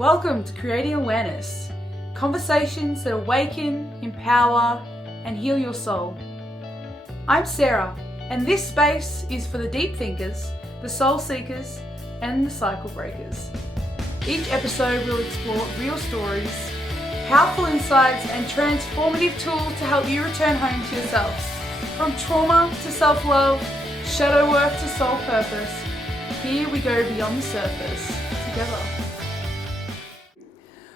Welcome to Creating Awareness, conversations that awaken, empower, and heal your soul. I'm Sarah, and this space is for the deep thinkers, the soul seekers, and the cycle breakers. Each episode will explore real stories, powerful insights, and transformative tools to help you return home to yourselves. From trauma to self-love, shadow work to soul purpose, here we go beyond the surface together.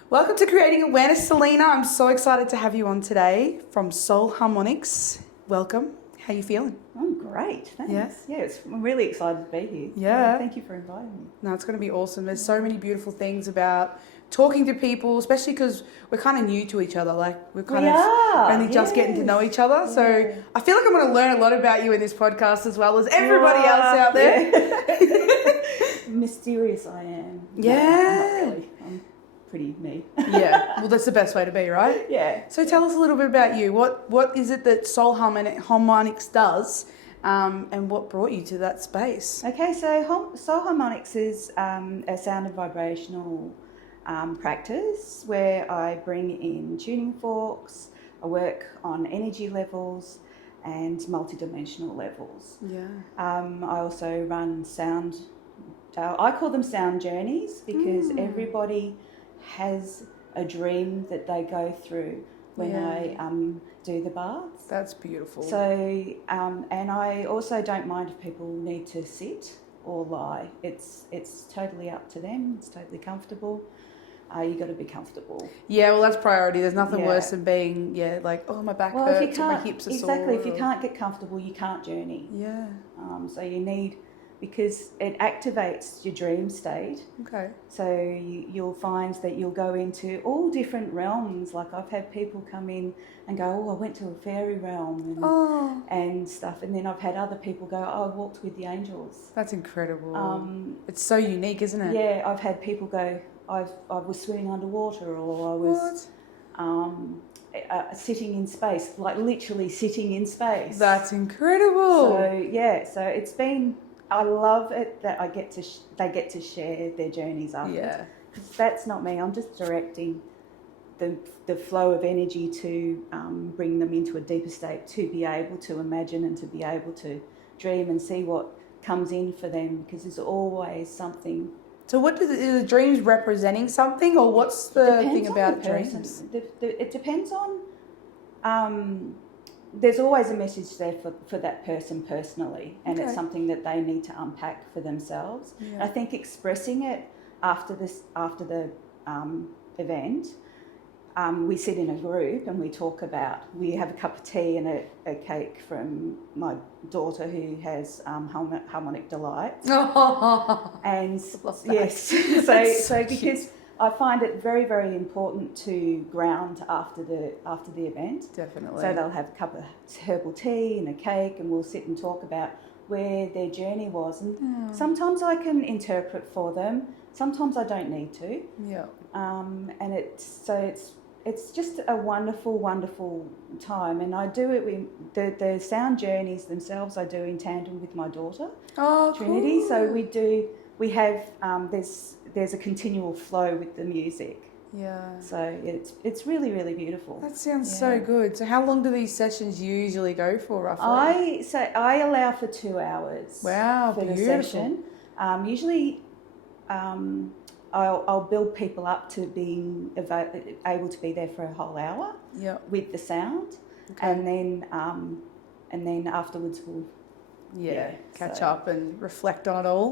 Welcome to Creating Awareness, Selina. I'm so excited to have you on today from Sol Harmonics. Welcome. How are you feeling? I'm great, thanks. Yeah, I'm really excited to be here. Yeah. Thank you for inviting me. No, it's going to be awesome. There's so many beautiful things about talking to people, especially because we're kind of new to each other. Like we're only just getting to know each other. So I feel like I'm going to learn a lot about you in this podcast as well as everybody else out there. Yeah. Mysterious I am. Yeah. No, I'm not really. I'm pretty me. Yeah. Well, that's the best way to be, right? Yeah. So tell us a little bit about you. What is it that Sol Harmonics does, and what brought you to that space? Okay, so Sol Harmonics is a sound and vibrational practice where I bring in tuning forks, I work on energy levels and multidimensional levels. Yeah. I also run sound, I call them sound journeys because everybody has a dream that they go through when I do the baths. That's beautiful. So, and I also don't mind if people need to sit or lie. It's totally up to them. It's totally comfortable. You got to be comfortable. Yeah, well, that's priority. There's nothing worse than being, like, oh, my back hurts and my hips are sore. Exactly. If you can't get comfortable, you can't journey. Yeah. So you need, because it activates your dream state. Okay. So you'll find that you'll go into all different realms. Like I've had people come in and go, oh, I went to a fairy realm and stuff. And then I've had other people go, oh, I walked with the angels. That's incredible. It's so unique, isn't it? Yeah, I've had people go, I was swimming underwater, or I was sitting in space, like literally sitting in space. That's incredible. So it's been, I love it that they get to share their journeys afterwards. Yeah. Because that's not me. I'm just directing the flow of energy to bring them into a deeper state, to be able to imagine and to be able to dream and see what comes in for them, because there's always something. So what are the dreams representing something, or what's the thing about dreams? It depends on, there's always a message there for that person personally, and it's something that they need to unpack for themselves. Yeah. I think expressing it after the event, we sit in a group and we have a cup of tea and a cake from my daughter who has harmonic delights. And yes, so because I find it very, very important to ground after the event. Definitely. So they'll have a cup of herbal tea and a cake, and we'll sit and talk about where their journey was. And sometimes I can interpret for them. Sometimes I don't need to. Yeah. And it's just a wonderful, wonderful time. And I do it with the sound journeys themselves. I do in tandem with my daughter, Trinity. Cool. So we have there's a continual flow with the music. Yeah. So it's really, really beautiful. That sounds so good. So how long do these sessions usually go for, roughly? I allow for 2 hours. Wow, for beautiful. the session. Usually, I'll build people up to being able to be there for a whole hour. With the sound, and then afterwards we'll catch up and reflect on it all.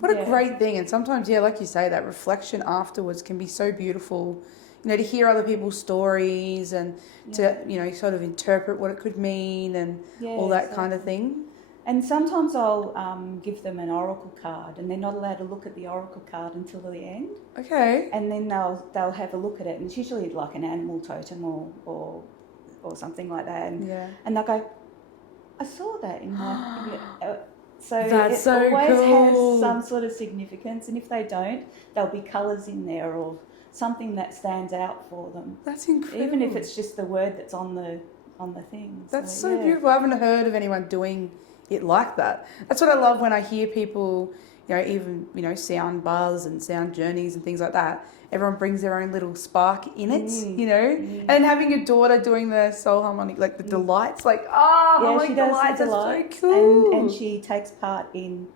What a great thing. And sometimes, like you say, that reflection afterwards can be so beautiful, to hear other people's stories and to, sort of interpret what it could mean and all that kind of thing. And sometimes I'll give them an oracle card, and they're not allowed to look at the oracle card until the end. Okay. And then they'll have a look at it, and it's usually like an animal totem or something like that. And they'll go, I saw that in my... So that's so always cool. Has some sort of significance, and if they don't, there'll be colours in there or something that stands out for them. That's incredible. Even if it's just the word that's on the thing. That's so beautiful. I haven't heard of anyone doing it like that. That's what I love when I hear people, even, sound bars and sound journeys and things like that, everyone brings their own little spark in it, and having your daughter doing the soul harmonic, like the delights, like, she does delights, the that's delights, so cool. and she takes part in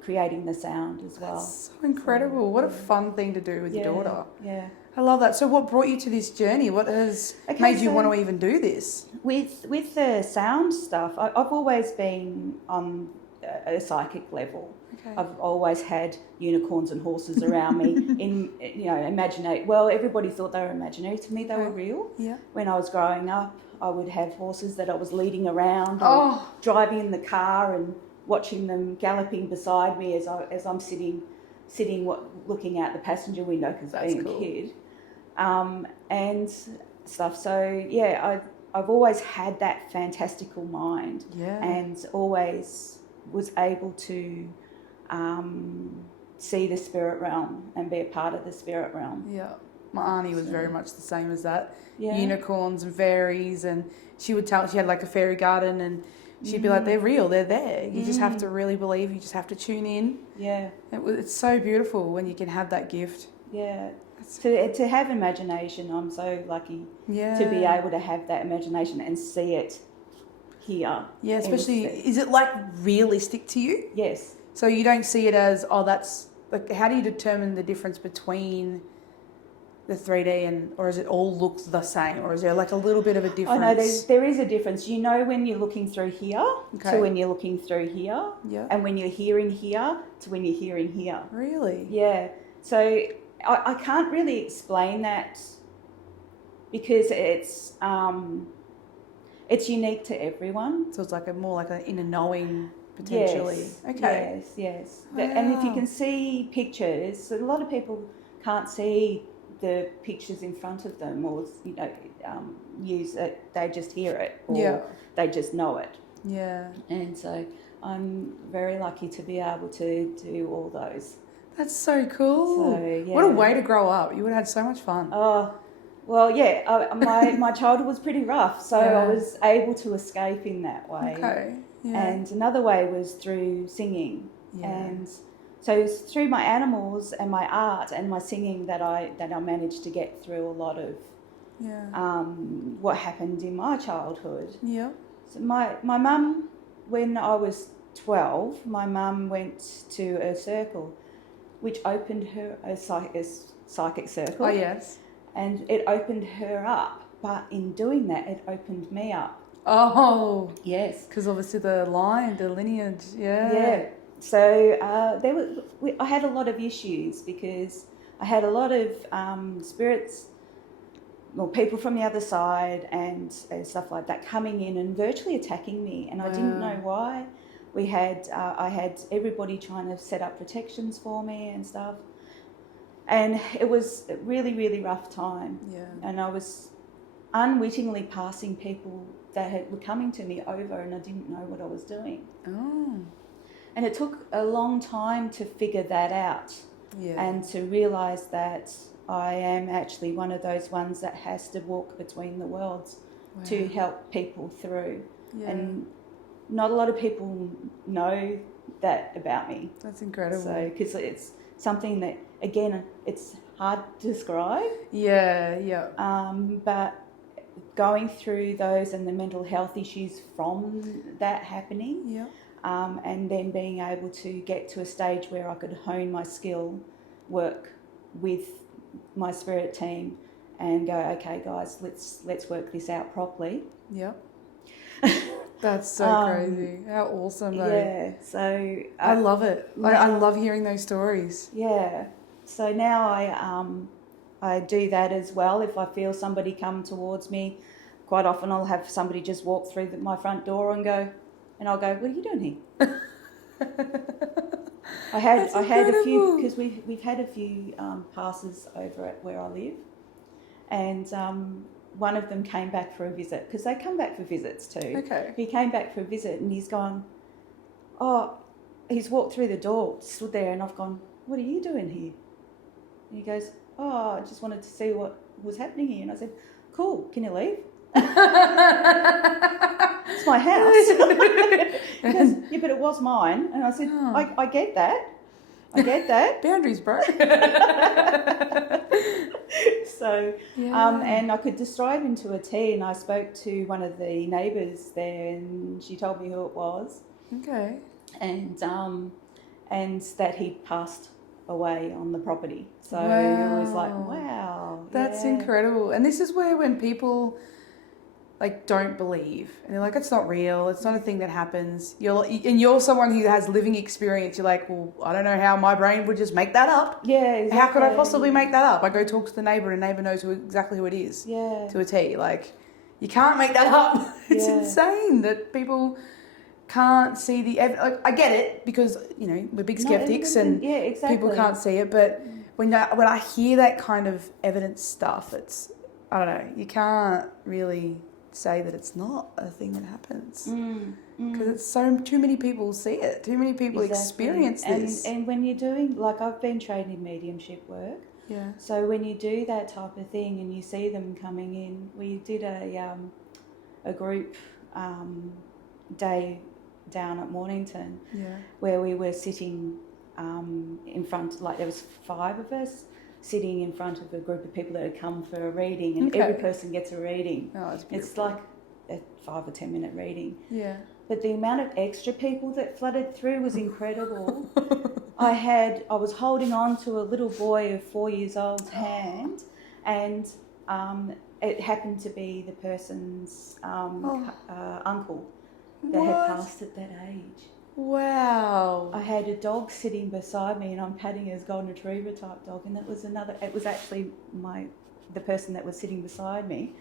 creating the sound as well. That's so incredible. What a fun thing to do with your daughter. Yeah. I love that. So what brought you to this journey? What has made you want to even do this? With the sound stuff, I've always been on a psychic level. Okay. I've always had unicorns and horses around me. Well, everybody thought they were imaginary. To me, they were real. Yeah. When I was growing up, I would have horses that I was leading around, or driving in the car and watching them galloping beside me as I'm sitting looking out the passenger window because being a kid, and stuff. So yeah, I've always had that fantastical mind, and always was able to see the spirit realm and be a part of the spirit realm. Yeah, my auntie was very much the same as that. Yeah. Unicorns and fairies, and she had like a fairy garden, and she'd be like, they're real, they're there. You just have to really believe, you just have to tune in. Yeah. It's so beautiful when you can have that gift. Yeah. To have imagination, I'm so lucky to be able to have that imagination and see it here. Yeah, especially, is it like realistic to you? Yes. So you don't see it as, that's, like, how do you determine the difference between the 3D or does it all look the same, or is there like a little bit of a difference? I know there is a difference. When you're looking through here to when you're looking through here, and when you're hearing here to when you're hearing here. Really? Yeah. So I can't really explain that because it's unique to everyone. So it's like more like an inner knowing potentially. Yes. Okay. Yes. Wow. And if you can see pictures, a lot of people can't see the pictures in front of them, or use it. They just hear it, or they just know it. Yeah. And so I'm very lucky to be able to do all those. That's so cool. So, yeah. What a way to grow up. You would have had so much fun. Oh, well, yeah. My childhood was pretty rough, so I was able to escape in that way. Okay. Yeah. And another way was through singing. Yeah. And so it was through my animals and my art and my singing that I managed to get through a lot of what happened in my childhood. Yeah. So my mum, when I was 12, my mum went to a circle, which opened her a psychic circle. Oh yes. And it opened her up, but in doing that, it opened me up. Oh. Yes. Because obviously the lineage. Yeah. Yeah. So I had a lot of issues because I had a lot of spirits, people from the other side and stuff like that coming in and virtually attacking me, and I didn't know why. I had everybody trying to set up protections for me and stuff, and it was a really, really rough time. Yeah. And I was unwittingly passing people that were coming to me over, and I didn't know what I was doing. Oh. And it took a long time to figure that out, and to realise that I am actually one of those ones that has to walk between the worlds to help people through. Yeah. And not a lot of people know that about me. That's incredible. So, because it's something that, again, it's hard to describe. Yeah, yeah. But going through those and the mental health issues from that happening. Yeah. And then being able to get to a stage where I could hone my skill, work with my spirit team, and go, okay, guys, let's work this out properly. Yep. That's so crazy. How awesome, though. Yeah. So I love it. I love hearing those stories. Yeah. So now I do that as well. If I feel somebody come towards me, quite often I'll have somebody just walk through my front door and go. And I'll go, what are you doing here? I had a few, because we've had a few passes over at where I live, and one of them came back for a visit, because they come back for visits too. Okay. He came back for a visit, and he's gone, he's walked through the door, stood there, and I've gone, what are you doing here? And he goes, I just wanted to see what was happening here. And I said, cool, can you leave? It's my house. Because, yeah, but it was mine. And I said, I get that. I get that. Boundaries, bro. So, and I could describe him to a T, and I spoke to one of the neighbours there, and she told me who it was. Okay. And that he passed away on the property. So Wow. it was like, wow. That's incredible. And this is where when people like don't believe and they're like, it's not real, it's not a thing that happens. You're someone who has living experience. You're like, well, I don't know how my brain would just make that up. Yeah, exactly. How could I possibly make that up? I go talk to the neighbour and the neighbour knows exactly who it is. Yeah. To a T. Like, you can't make that up. It's Yeah. insane that people can't see the evidence. I get it because, we're big skeptics and yeah, exactly. people can't see it. But when I hear that kind of evidence stuff, it's, I don't know, you can't really say that it's not a thing that happens because it's too many people see it, too many people experience this. And when you're doing, like, I've been trained in mediumship work. Yeah. So when you do that type of thing and you see them coming in, we did a group day down at Mornington, where we were sitting in front, like there was 5 of us sitting in front of a group of people that had come for a reading, and every person gets a reading. Oh, that's beautiful. It's like a 5 or 10 minute reading. Yeah. But the amount of extra people that flooded through was incredible. I was holding on to a little boy of 4 years old's hand, and it happened to be the person's uncle that had passed at that age. Wow. I had a dog sitting beside me, and I'm patting his golden retriever type dog, and it was actually the person that was sitting beside me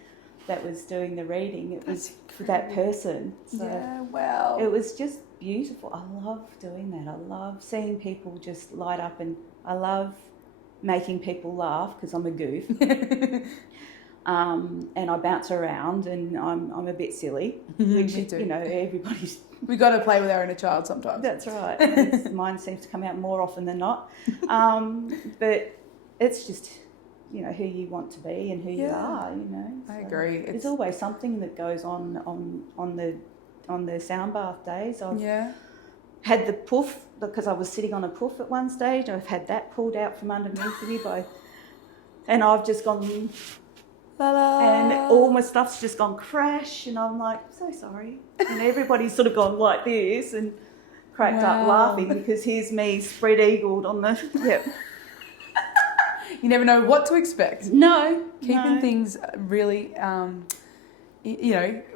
that was doing the reading. It was for that person. So yeah, wow. it was just beautiful. I love doing that. I love seeing people just light up, and I love making people laugh because I'm a goof. And I bounce around, and I'm a bit silly, which Me too. Everybody's. We got to play with our inner child sometimes. That's right. Mine seems to come out more often than not, but it's just who you want to be and who you are. So I agree. There's always something that goes on the sound bath days. I've had the poof because I was sitting on a poof at one stage. I've had that pulled out from underneath me and I've just gone. And all my stuff's just gone crash, and I'm like, so sorry. And everybody's sort of gone like this and cracked up laughing because here's me spread-eagled on the... Yep. You never know what to expect. No. Keeping things really,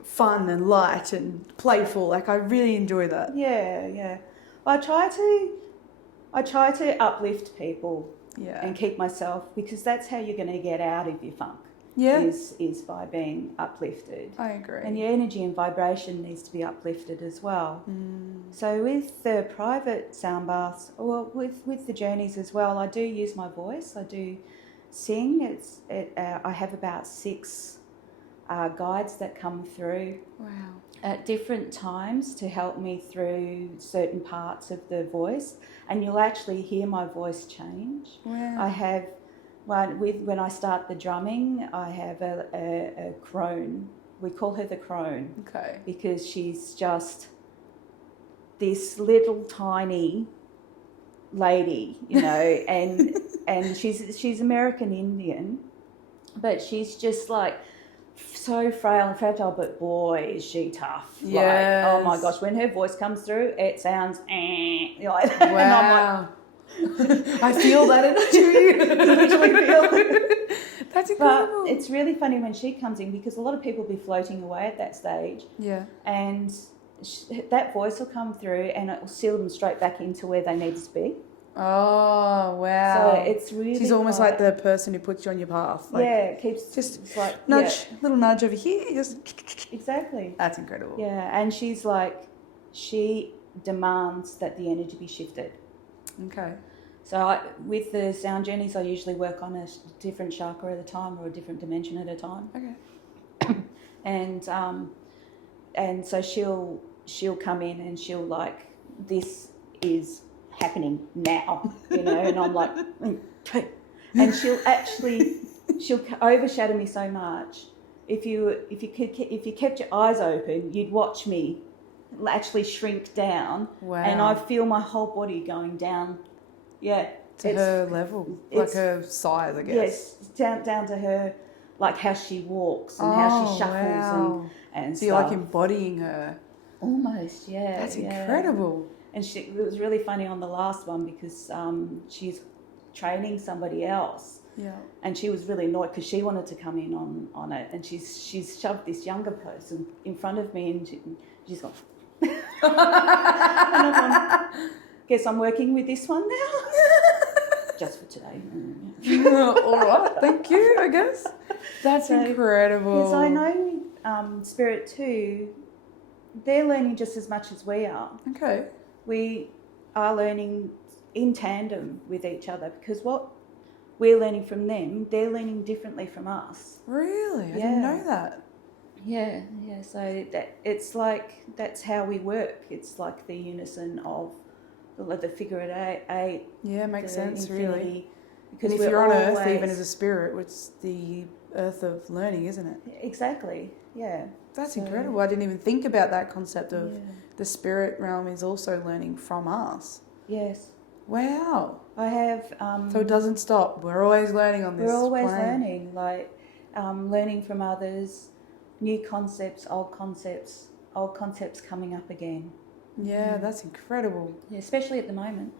fun and light and playful. Like, I really enjoy that. Yeah. I try to uplift people and keep myself, because that's how you're going to get out of your funk. Yeah. Is by being uplifted. I agree. And your energy and vibration needs to be uplifted as well. So with the private sound baths, or with the journeys as well, I do use my voice. I do sing. I have about 6 guides that come through at different times to help me through certain parts of the voice, and you'll actually hear my voice change. Wow. I have... When I start the drumming, I have a crone. We call her the crone. Okay. Because she's just this little tiny lady, and she's American Indian, but she's just like so frail and fragile, but boy, is she tough. Yes. Like, oh my gosh, when her voice comes through, it sounds like, wow. and I'm like, I feel that energy. Literally feel. That's incredible. But it's really funny when she comes in, because a lot of people will be floating away at that stage. Yeah. And that voice will come through, and it will seal them straight back into where they need to be. Oh, wow. So it's really... She's almost like the person who puts you on your path. Like, it keeps... Just like, nudge, little nudge over here. Just... Exactly. That's incredible. Yeah, and she's like... She demands that the energy be shifted. Okay. So with the sound journeys, I usually work on a different chakra at a time, or a different dimension at a time. Okay. And so she'll come in and she'll like, this is happening now, and I'm like, and she'll overshadow me so much. if you kept your eyes open, you'd watch me actually shrink down. Wow. And I feel my whole body going down. Yeah. To her level, like her size, I guess. Yes, down to her, like how she walks and how she shuffles and so you're like embodying her. Almost, yeah. That's incredible. And it was really funny on the last one because she's training somebody else. Yeah. And she was really annoyed because she wanted to come in on it, and she's shoved this younger person in front of me, and she's gone. And I'm gone, guess I'm working with this one now. Just for today. All right, thank you, I guess. That's incredible. Because I know Spirit too, they're learning just as much as we are. Okay. We are learning in tandem with each other, because what we're learning from them, they're learning differently from us. Really? I didn't know that. Yeah. So it's like, that's how we work. It's like the unison of the figure of eight. Yeah, makes sense, infinity. Really. Because and if you're on Earth, even as a spirit, it's the Earth of learning, isn't it? Exactly, yeah. That's incredible. I didn't even think about that concept of the spirit realm is also learning from us. Yes. Wow. I have... so it doesn't stop. We're always learning on this We're always plane. learning, like learning from others, new concepts, old concepts coming up again. Yeah, that's incredible. Yeah, especially at the moment.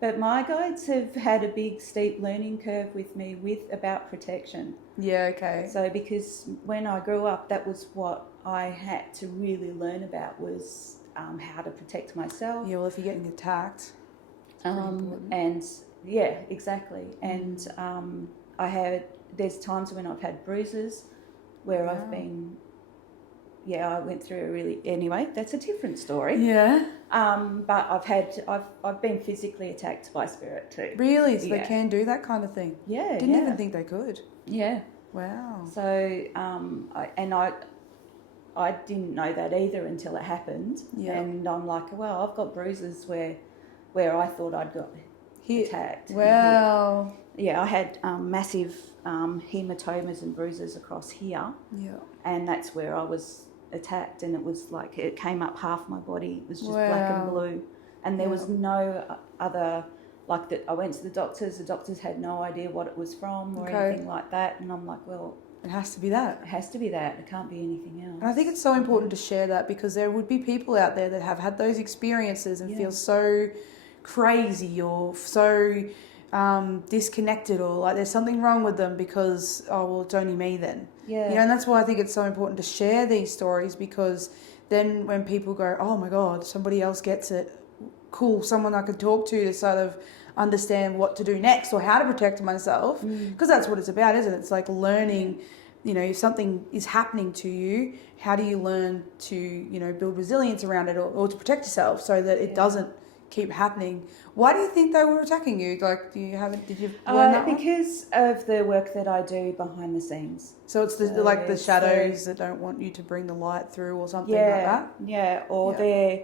But my guides have had a big, steep learning curve with me about protection. Yeah, okay. So because when I grew up, that was what I had to really learn about, was how to protect myself. Yeah, well, if you're getting attacked, it's pretty important. And yeah, exactly. And there's times when I've had bruises where I've been... Yeah, I went through anyway, that's a different story. Yeah. But I've been physically attacked by spirit too. Really? So they can do that kind of thing? Yeah. Didn't even think they could. Yeah. Wow. So, I didn't know that either until it happened. Yeah. And I'm like, well, I've got bruises where I thought I'd got attacked. Wow. Yeah, I had massive hematomas and bruises across here. Yeah. And that's where I was attacked, and it was like it came up half my body. It was just black and blue, and there was no other, like that. I went to the doctors had no idea what it was from or anything like that, and I'm like, well, it has to be that. It has to be that. It can't be anything else. And I think it's so important to share that, because there would be people out there that have had those experiences and feel so crazy or so disconnected, or like there's something wrong with them because, oh, well, it's only me then. Yeah. You know, and that's why I think it's so important to share these stories, because then when people go, oh my God, somebody else gets it, cool, someone I could talk to sort of understand what to do next or how to protect myself, because that's what it's about, isn't it? It's like learning, you know, if something is happening to you, how do you learn to, you know, build resilience around it, or to protect yourself so that it doesn't keep happening. Why do you think they were attacking you? Like, did you learn that because of the work that I do behind the scenes. So it's the shadows that don't want you to bring the light through, or something like that? Yeah, or they're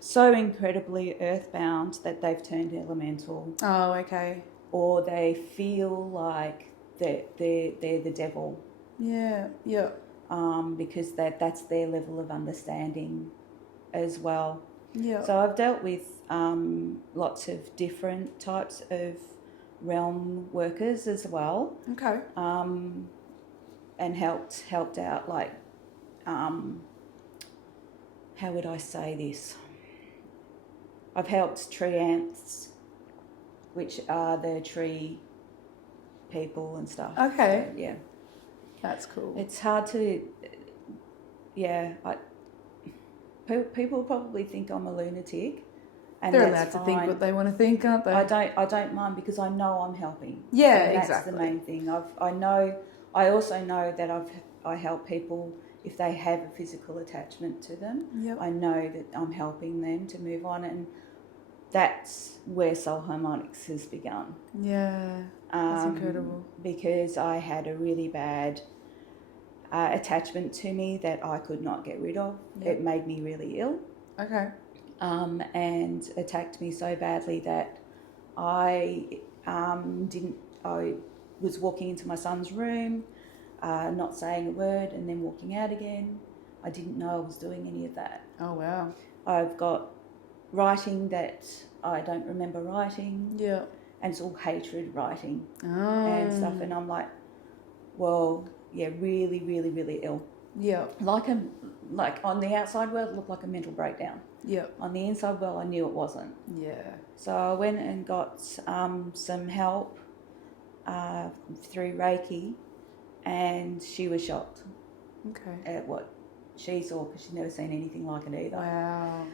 so incredibly earthbound that they've turned elemental. Oh, okay. Or they feel like they're the devil. Yeah, yeah. Because that's their level of understanding as well. Yeah. So I've dealt with lots of different types of realm workers as well. Okay. And helped out, like, how would I say this? I've helped tree ants, which are the tree people and stuff. Okay. So, yeah. That's cool. It's hard to, people probably think I'm a lunatic, and they're that's allowed to fine. think what they want to think, aren't they? I don't mind, because I know I'm helping. Yeah, and that's exactly. the main thing. I also know that I help people if they have a physical attachment to them. Yep. I know that I'm helping them to move on, and that's where Sol Harmonics has begun. Yeah, that's incredible. Because I had a really bad attachment to me that I could not get rid of. Yep. It made me really ill. Okay. And attacked me so badly that I was walking into my son's room. not saying a word and then walking out again. I didn't know I was doing any of that. Oh, wow. I've got writing that I don't remember writing. Yeah. And it's all hatred writing Oh. and stuff. And I'm like, well, yeah, really, really, really ill. Yeah. Like on the outside world, it looked like a mental breakdown. Yeah. On the inside world, I knew it wasn't. Yeah. So I went and got some help through Reiki, and she was shocked at what she saw, because she'd never seen anything like it either. Wow.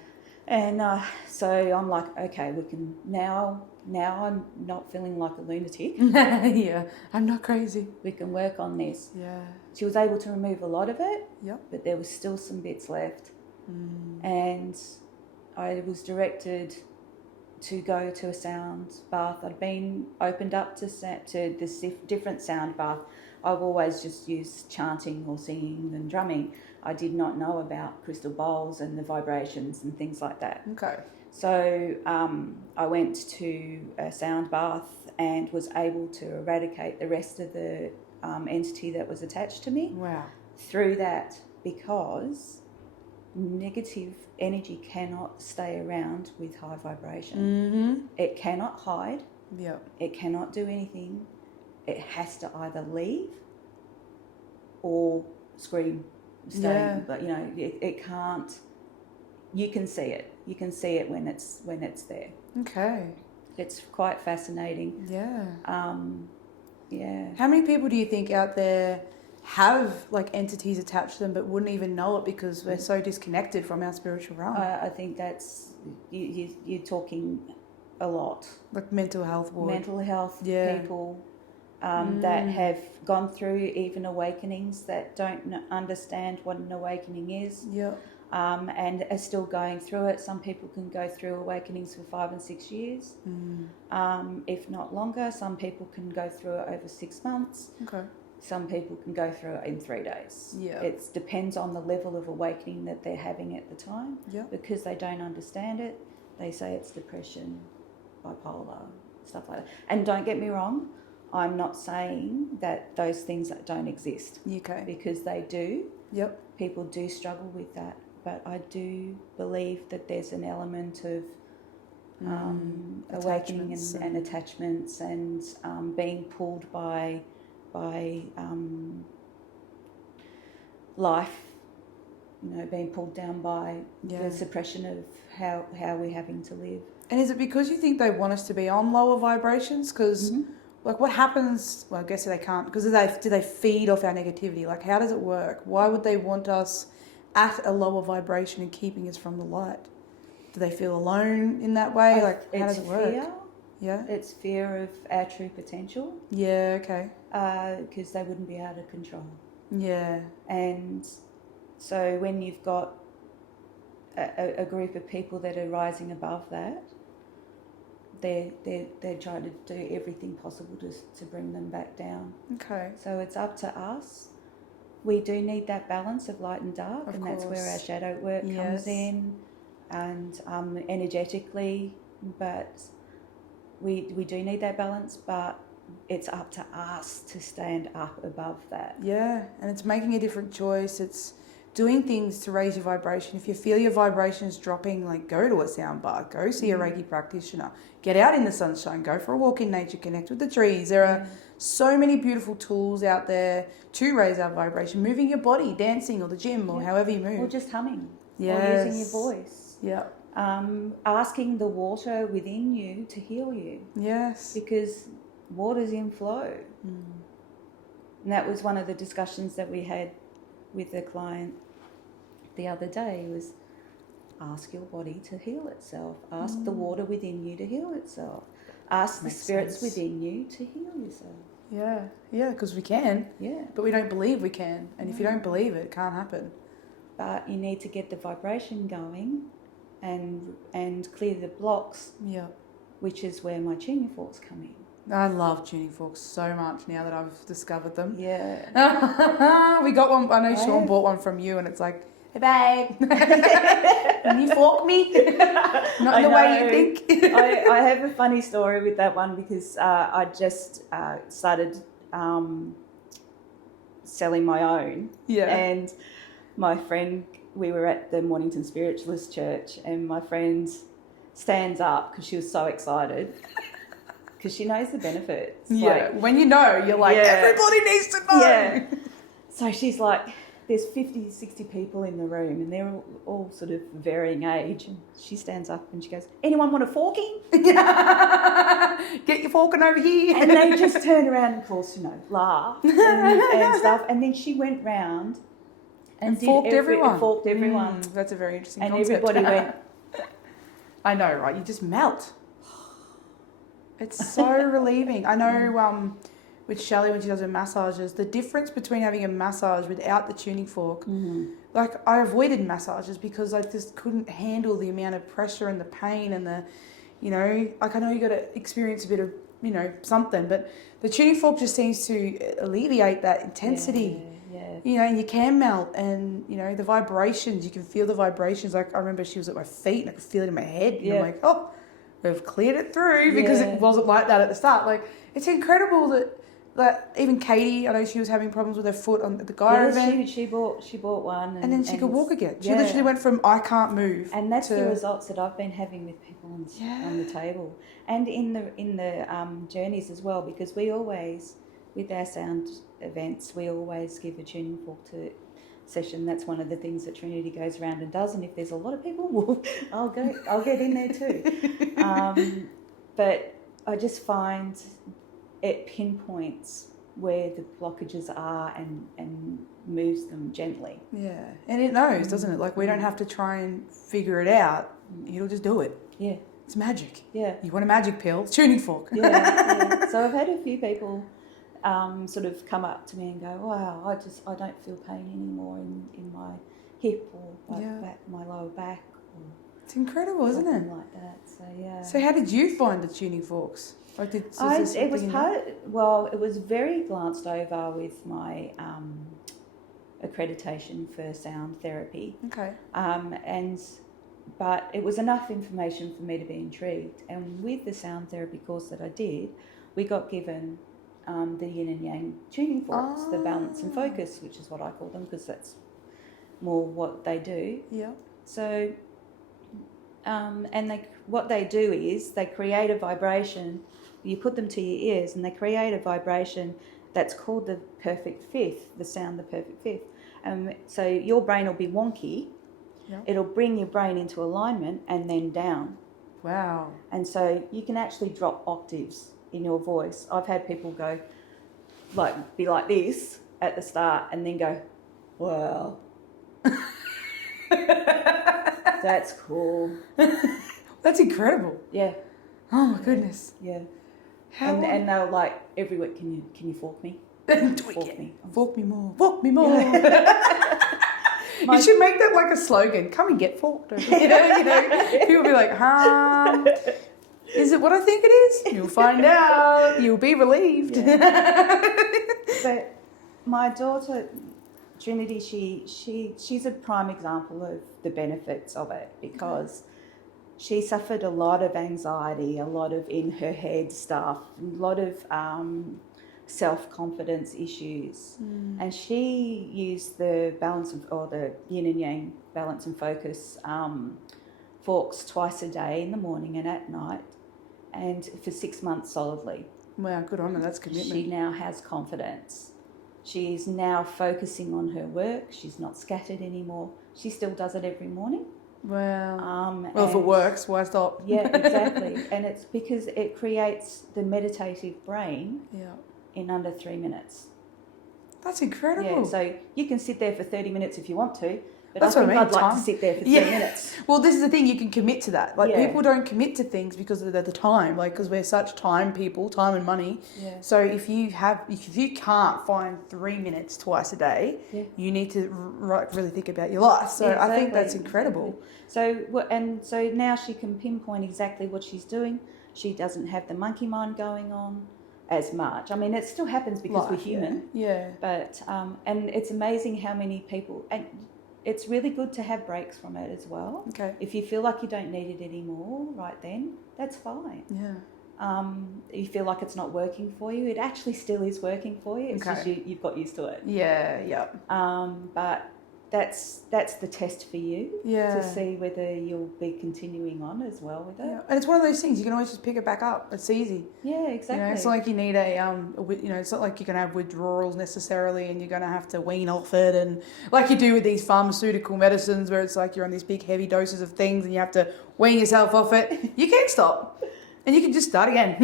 And so I'm like, okay, we can now I'm not feeling like a lunatic. Yeah, I'm not crazy. We can work on this. Yeah. She was able to remove a lot of it. Yep. But there was still some bits left. And I was directed to go to a sound bath. I'd been opened up to this different sound bath. I've always just used chanting or singing and drumming. I did not know about crystal bowls and the vibrations and things like that. Okay. So I went to a sound bath and was able to eradicate the rest of the entity that was attached to me. Wow. Through that, because negative energy cannot stay around with high vibration. Mm-hmm. It cannot hide. Yeah. It cannot do anything. It has to either leave or scream, stay. Yeah. But it can't. You can see it. You can see it when it's there. Okay. It's quite fascinating. Yeah. Yeah. How many people do you think out there have like entities attached to them but wouldn't even know it because we're so disconnected from our spiritual realm? I think that's you're talking a lot. Like mental health ward. Mental health Yeah. people that have gone through even awakenings that don't understand what an awakening is. Yeah. And are still going through it. Some people can go through awakenings for 5 and 6 years, if not longer. Some people can go through it over 6 months. Okay. Some people can go through it in 3 days. Yeah. It depends on the level of awakening that they're having at the time. Yeah. Because they don't understand it, they say it's depression, bipolar, stuff like that. And don't get me wrong, I'm not saying that those things don't exist. Okay. Because they do. Yep. People do struggle with that. But I do believe that there's an element of awakening and attachments and being pulled by life, being pulled down by the suppression of how we're having to live. And is it because you think they want us to be on lower vibrations? Because like what happens, well, I guess they can't, because do they feed off our negativity? Like how does it work? Why would they want us at a lower vibration and keeping us from the light? Do they feel alone in that way? Like how does it work? Fear. Yeah. It's fear of our true potential. Yeah, okay. Because they wouldn't be out of control. Yeah. And so when you've got a group of people that are rising above that, they're trying to do everything possible to bring them back down. Okay. So it's up to us. We do need that balance of light and dark, Of and course. that's where our shadow work comes in, and energetically. But we do need that balance, but it's up to us to stand up above that. Yeah, and it's making a different choice. It's doing things to raise your vibration. If you feel your vibration is dropping, like go to a sound bath, go see a Reiki practitioner, get out in the sunshine, go for a walk in nature, connect with the trees. There are so many beautiful tools out there to raise our vibration. Moving your body, dancing, or the gym, or however you move. Or just humming. Yes. Or using your voice. Yeah. Asking the water within you to heal you. Yes. Because water's in flow. And that was one of the discussions that we had with the client the other day, was ask your body to heal itself. Ask the water within you to heal itself. Ask the spirits within you to heal yourself. Yeah, yeah, because we can. Yeah. But we don't believe we can. And if you don't believe it, it can't happen. But you need to get the vibration going and clear the blocks, which is where my tuning forks come in. I love tuning forks so much now that I've discovered them. Yeah. We got one. I know Sean bought one from you, and it's like, hey babe, can you fork me? Not in the way you think. I have a funny story with that one, because I just started selling my own. Yeah. And my friend, we were at the Mornington Spiritualist Church, and my friend stands up because she was so excited because she knows the benefits. Yeah. Like, when you know, you're like, everybody needs to know. Yeah. So she's like, there's 50, 60 people in the room, and they're all sort of varying age. And she stands up and she goes, anyone want a forking? Get your forking over here. And they just turn around and, of course, laugh and stuff. And then she went round and forked everyone. Forked everyone. That's a very interesting and concept. Everybody went. I know, right? You just melt. It's so relieving. I know with Shelley when she does her massages, the difference between having a massage without the tuning fork, like I avoided massages because I just couldn't handle the amount of pressure and the pain and the, like I know you got to experience a bit of, something, but the tuning fork just seems to alleviate that intensity. Yeah. And you can melt, and the vibrations, you can feel the vibrations. Like I remember she was at my feet and I could feel it in my head, and I'm like, oh, we've cleared it through, because it wasn't like that at the start. Like, it's incredible that even Katie, I know she was having problems with her foot on the Gaia event. She bought one, and then she could walk again. She literally went from I can't move, and that's the results that I've been having with people on the table, and in the journeys as well, because we always, with our sound events, we always give a tuning fork to session. That's one of the things that Trinity goes around and does, and if there's a lot of people, I'll get in there too. But I just find it pinpoints where the blockages are and moves them gently. Yeah, and it knows, doesn't it? Like, we don't have to try and figure it out. It'll just do it. Yeah. It's magic. Yeah. You want a magic pill? Tuning fork. Yeah. So I've had a few people sort of come up to me and go, wow, I don't feel pain anymore in my hip or my lower back. It's incredible, isn't it? Like that. So yeah. So how did you find the tuning forks? Like, it was very glanced over with my accreditation for sound therapy. Okay. But it was enough information for me to be intrigued. And with the sound therapy course that I did, we got given the yin and yang tuning forks, the balance and focus, which is what I call them, because that's more what they do. Yeah. So, what they do is they create a vibration. You put them to your ears, and they create a vibration that's called the perfect fifth. The sound, the perfect fifth. So your brain will be wonky. Yeah. It'll bring your brain into alignment and then down. Wow. And so you can actually drop octaves in your voice. I've had people go, be like this at the start and then go, wow. That's cool. That's incredible. Yeah. Oh my goodness. Yeah. And they were like, every week, can you fork me? Fork me. Fork me more. Fork me more. Yeah. You should make that like a slogan. Come and get forked. You know, people be like, is it what I think it is? You'll find out. You'll be relieved. Yeah. But my daughter, Trinity, she's a prime example of the benefits of it, because she suffered a lot of anxiety, a lot of in her head stuff, a lot of self-confidence issues, and she used the the yin and yang balance and focus forks twice a day, in the morning and at night, and for 6 months solidly. Wow, good on her. That's commitment. She now has confidence. She's now focusing on her work. She's not scattered anymore. She still does it every morning. Wow. Well, if it works, why stop? Yeah, exactly. And it's because it creates the meditative brain in under 3 minutes. That's incredible. Yeah, so you can sit there for 30 minutes if you want to, but That's I think what I mean, I'd like to sit there for 3 minutes. Well, this is the thing, you can commit to that. Like, people don't commit to things because of the time, like, because we're such time people, time and money. Yeah. So if you can't find 3 minutes twice a day, you need to really think about your life. So exactly. I think that's incredible. Exactly. So now she can pinpoint exactly what she's doing. She doesn't have the monkey mind going on as much. I mean, it still happens because we're human. Yeah. But and it's amazing how many people, and it's really good to have breaks from it as well. Okay. If you feel like you don't need it anymore right then, that's fine. Yeah. you feel like it's not working for you, it actually still is working for you. It's just you've got used to it. Yeah. But that's the test for you to see whether you'll be continuing on as well with it. Yeah. And it's one of those things you can always just pick it back up. It's easy. Yeah, exactly. It's not like you need it's not like you're going to have withdrawals necessarily and you're going to have to wean off it, and like you do with these pharmaceutical medicines where it's like you're on these big heavy doses of things and you have to wean yourself off it. You can't stop. And you can just start again.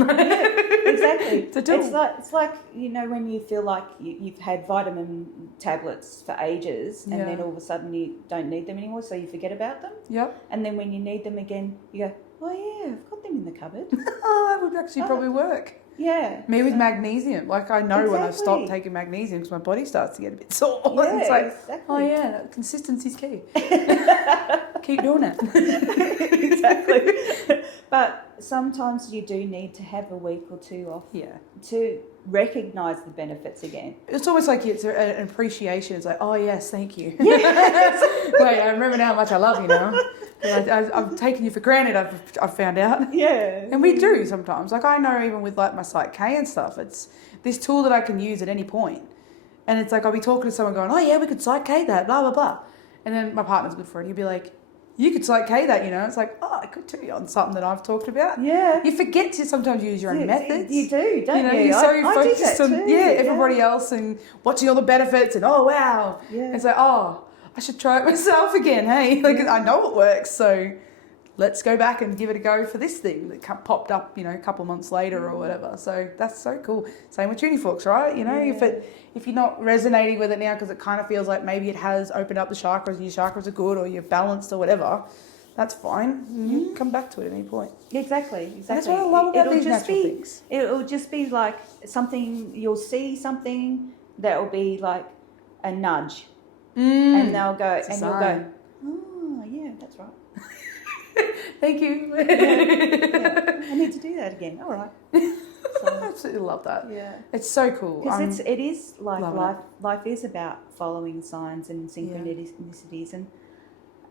Exactly. It's like when you feel like you've had vitamin tablets for ages and then all of a sudden you don't need them anymore, so you forget about them. Yep. And then when you need them again, you go, oh yeah, I've got them in the cupboard. That would actually probably work. Yeah. Me with magnesium. Like I know when I've stopped taking magnesium because my body starts to get a bit sore. Yeah, it's like, exactly. oh yeah, consistency's key. Keep doing it. Exactly. But sometimes you do need to have a week or two off to recognise the benefits again. It's almost like it's an appreciation. It's like, oh yes, thank you. Yeah. Wait, I remember now how much I love you now. I've taken you for granted, I've found out. Yeah. And we do sometimes. Like I know even with like my Psych K and stuff, it's this tool that I can use at any point. And it's like I'll be talking to someone going, oh yeah, we could Psych K that, blah, blah, blah. And then my partner's good for it. He'll be like, you could Psych K that, It's like, oh, I could too on something that I've talked about. Yeah. You forget to sometimes use your own methods. You do, don't you? You're so focused I do that on too. Everybody else and watching all the benefits and oh wow. Yeah. It's like, oh, I should try it myself again, hey? Like I know it works, so let's go back and give it a go for this thing that popped up, a couple of months later or whatever. So that's so cool. Same with tuning forks, right? If you're not resonating with it now because it kind of feels like maybe it has opened up the chakras and your chakras are good or you're balanced or whatever, that's fine. You can come back to it at any point. Exactly. That's what I love about these natural things. It'll just be like something, you'll see something that will be like a nudge. And they'll go, and you'll go, oh, yeah, that's right. Thank you. Yeah. I need to do that again. All right. So, I absolutely love that. Yeah. It's so cool. Because it is like life is about following signs and synchronicities. And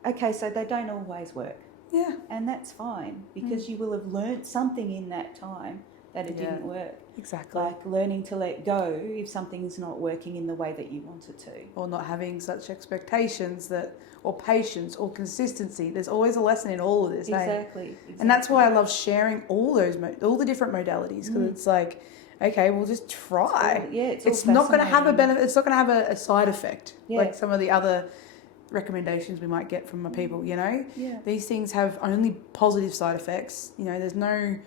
okay, so they don't always work. Yeah. And that's fine because you will have learnt something in that time that it didn't work. Exactly. Like learning to let go if something is not working in the way that you want it to. Or not having such expectations or patience or consistency. There's always a lesson in all of this. Exactly. And that's why I love sharing all the different modalities because it's like, okay, we'll just try. It's not going to have a benefit. It's not going to have a side effect like some of the other recommendations we might get from my people, Yeah. These things have only positive side effects. There's no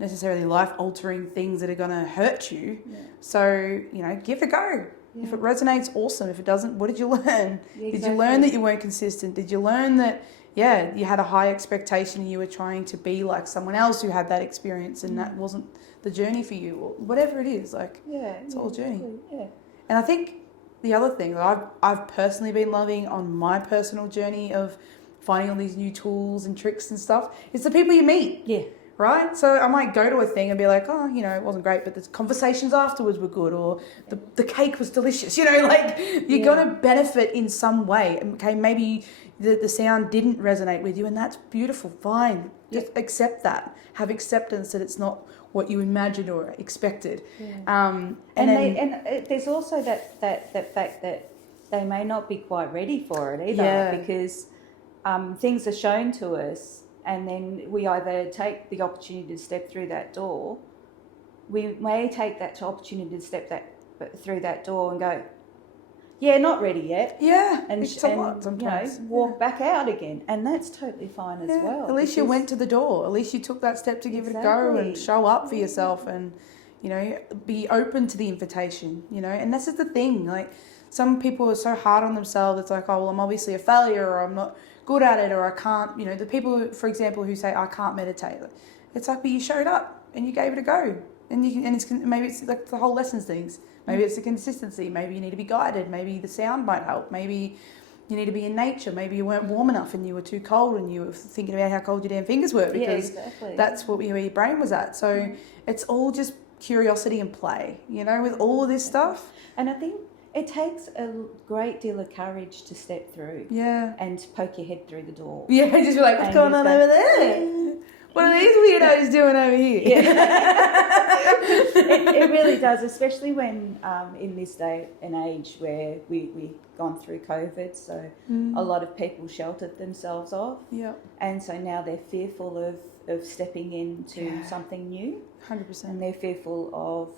necessarily life-altering things that are going to hurt you. Yeah. So, give it a go. Yeah. If it resonates, awesome. If it doesn't, what did you learn? Yeah, exactly. Did you learn that you weren't consistent? Did you learn that, you had a high expectation and you were trying to be like someone else who had that experience and that wasn't the journey for you or whatever it is? It's all a journey. Yeah. And I think the other thing that I've personally been loving on my personal journey of finding all these new tools and tricks and stuff is the people you meet. Yeah. Right? So I might go to a thing and be like, oh, it wasn't great, but the conversations afterwards were good or the cake was delicious. You're going to benefit in some way. Okay, maybe the sound didn't resonate with you and that's beautiful, fine. Just accept that. Have acceptance that it's not what you imagined or expected. Yeah. And there's also that fact that they may not be quite ready for it either because things are shown to us. And then we either take the opportunity to step through that door. We may take that opportunity to step through that door and go, not ready yet. Yeah, and it's a lot sometimes. Walk back out again, and that's totally fine as well. At least you went to the door. At least you took that step to give it a go and show up for yourself, and be open to the invitation. And this is the thing. Like some people are so hard on themselves. It's like, oh well, I'm obviously a failure, or I'm not good at it, or I can't, the people, for example, who say I can't meditate, it's like, but you showed up and you gave it a go, and maybe it's like the whole lessons things, maybe it's the consistency, maybe you need to be guided, maybe the sound might help, maybe you need to be in nature, maybe you weren't warm enough and you were too cold and you were thinking about how cold your damn fingers were because that's where your brain was at. So it's all just curiosity and play, with all of this stuff. And I think it takes a great deal of courage to step through. Yeah. And poke your head through the door. Yeah, just be like, what's going on over there? what are these weirdos doing over here? It really does, especially when in this day and age where we've gone through COVID, so a lot of people sheltered themselves off. Yeah. And so now they're fearful of stepping into something new. 100%. And they're fearful of,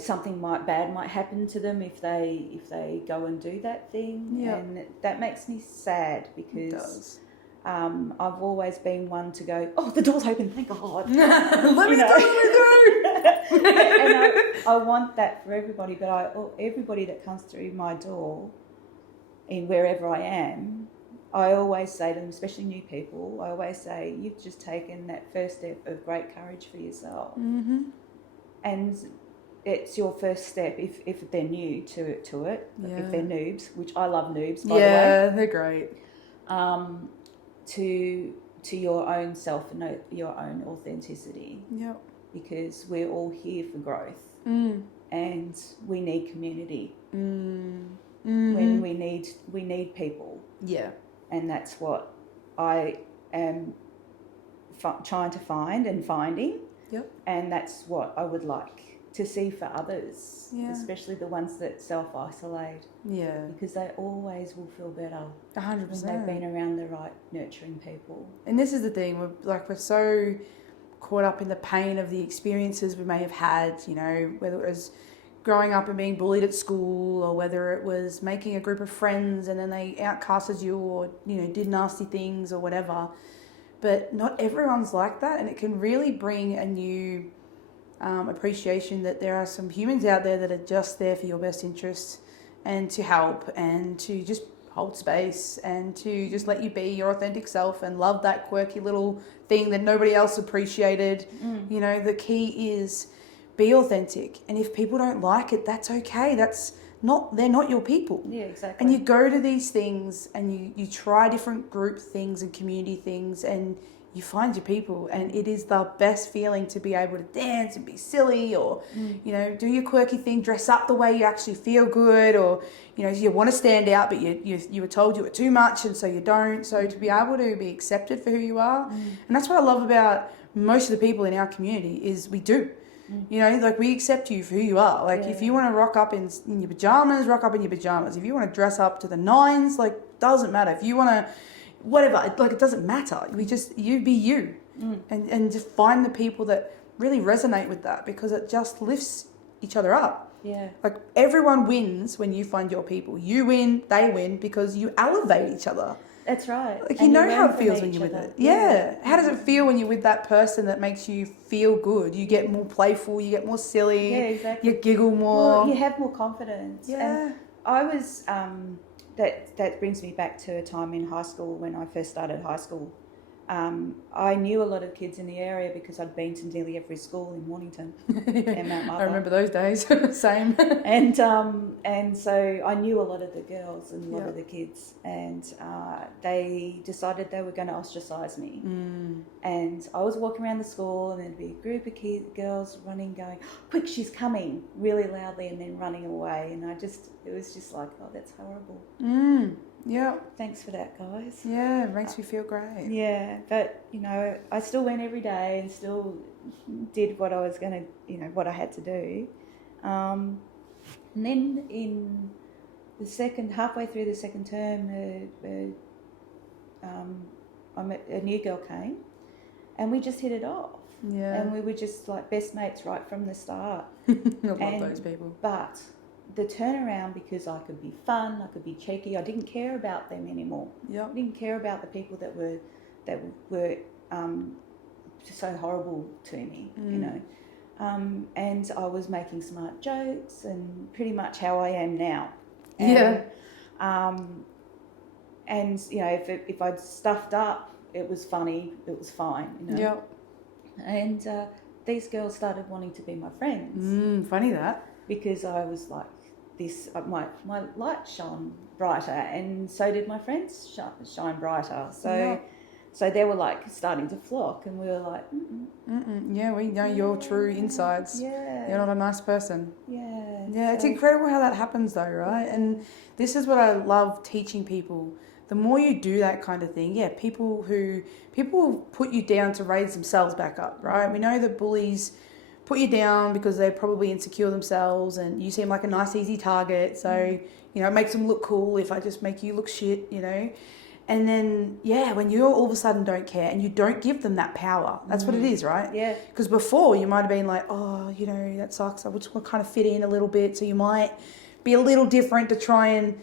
something bad might happen to them if they go and do that thing. Yeah. And that makes me sad because... It does. I've always been one to go, oh, the door's open, thank God. Let me through. And I want that for everybody, but everybody that comes through my door, in wherever I am, I always say to them, especially new people, I always say, you've just taken that first step of great courage for yourself. Mm-hmm. And it's your first step if they're new to it, if they're noobs, which I love noobs, by the way. Yeah, they're great. To your own self and your own authenticity. Yep. Because we're all here for growth. And we need community. When we need people. Yeah. And that's what I am trying to find and finding. Yep. And that's what I would like to see for others, especially the ones that self-isolate. Yeah. Because they always will feel better. 100%. When they've been around the right nurturing people. And this is the thing, we're so caught up in the pain of the experiences we may have had, whether it was growing up and being bullied at school, or whether it was making a group of friends and then they outcasted you, or, did nasty things or whatever. But not everyone's like that, and it can really bring a new appreciation that there are some humans out there that are just there for your best interests and to help and to just hold space and to just let you be your authentic self and love that quirky little thing that nobody else appreciated. The key is be authentic, and if people don't like it, that's okay. They're not your people. Yeah, exactly. And you go to these things and you try different group things and community things, and you find your people, and it is the best feeling to be able to dance and be silly, or do your quirky thing, dress up the way you actually feel good, or you want to stand out but you were told you were too much and so you don't. So to be able to be accepted for who you are, and that's what I love about most of the people in our community is we do. We accept you for who you are. If you want to rock up in your pajamas, rock up in your pajamas. If you want to dress up to the nines, doesn't matter. If you want to whatever, it doesn't matter. You be you. And just find the people that really resonate with that, because it just lifts each other up. Yeah. Everyone wins when you find your people. You win, they win, because you elevate each other. That's right. You know how it feels when you're with it. Yeah. How does it feel when you're with that person that makes you feel good? You get more playful, you get more silly. Yeah, exactly. You giggle more. Well, you have more confidence. Yeah. And I was, that brings me back to a time in high school when I first started high school. I knew a lot of kids in the area because I'd been to nearly every school in Mornington and Mount Martha. I remember those days. Same. And so I knew a lot of the girls and a lot of the kids, and they decided they were going to ostracise me. And I was walking around the school, and there'd be a group of girls running, going, "Quick, she's coming!" really loudly, and then running away. And it was just like, oh, that's horrible. Yeah. Thanks for that, guys. Yeah, it makes me feel great. Yeah, but, I still went every day and still did what I was going to, what I had to do. And then in the halfway through the second term, a new girl came, and we just hit it off. Yeah. And we were just like best mates right from the start. I love those people. But the turnaround, because I could be fun, I could be cheeky, I didn't care about them anymore. Yep. I didn't care about the people that were so horrible to me, and I was making smart jokes and pretty much how I am now. And, and if I'd stuffed up, it was funny, it was fine, Yep. And these girls started wanting to be my friends. Funny that. Because I was like this, my light shone brighter, and so did my friends shine brighter. So they were starting to flock, and we were like, yeah, we know your true insides. Yeah, you're not a nice person. Yeah, It's incredible how that happens, though, right? And this is what I love teaching people, the more you do that kind of thing, people will put you down to raise themselves back up, right? We know that bullies put you down because they're probably insecure themselves and you seem like a nice, easy target. So, it makes them look cool if I just make you look shit, And then, when you all of a sudden don't care and you don't give them that power, that's what it is, right? Yeah. Because before you might have been like, oh, that sucks. I just want to kind of fit in a little bit. So you might be a little different to try and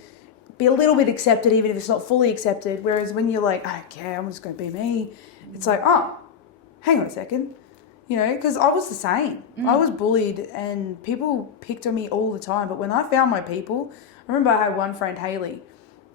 be a little bit accepted, even if it's not fully accepted. Whereas when you're like, I don't care, I'm just going to be me. It's like, oh, hang on a second. Because I was the same. I was bullied and people picked on me all the time. But when I found my people, I remember I had one friend, Hayley,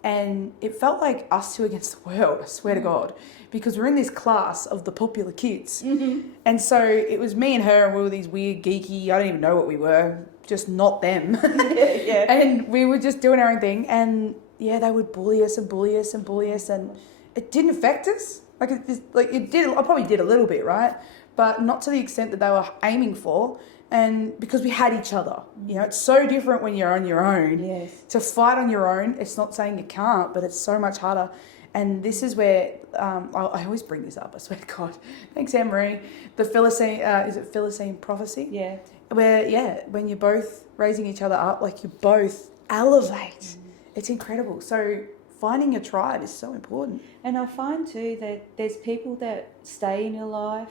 and it felt like us two against the world, I swear to God, because we're in this class of the popular kids. And so it was me and her, and we were these weird, geeky, I don't even know what we were, just not them. And we were just doing our own thing. And they would bully us and bully us and bully us, and it didn't affect us. It did, I probably did a little bit, right? But not to the extent that they were aiming for. And because we had each other, it's so different when you're on your own. Yes. To fight on your own, it's not saying you can't, but it's so much harder. And this is where, I always bring this up, I swear to God. Thanks, Anne-Marie. The Philistine, is it Philistine prophecy? Yeah. Where, when you're both raising each other up, like you both elevate. It's incredible. So finding your tribe is so important. And I find too that there's people that stay in your life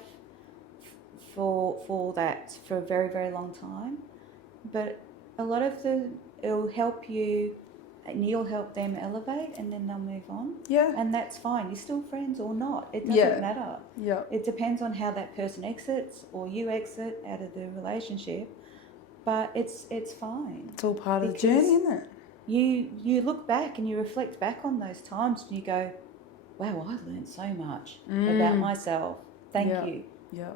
for a very, very long time, but a lot of it'll help you and you'll help them elevate, and then they'll move on. Yeah. And that's fine. You're still friends or not. It doesn't matter. Yeah. It depends on how that person exits or you exit out of the relationship, but it's fine. It's all part of the journey, isn't it? You look back and you reflect back on those times and you go, wow, I learned so much about myself. Thank you. Yeah.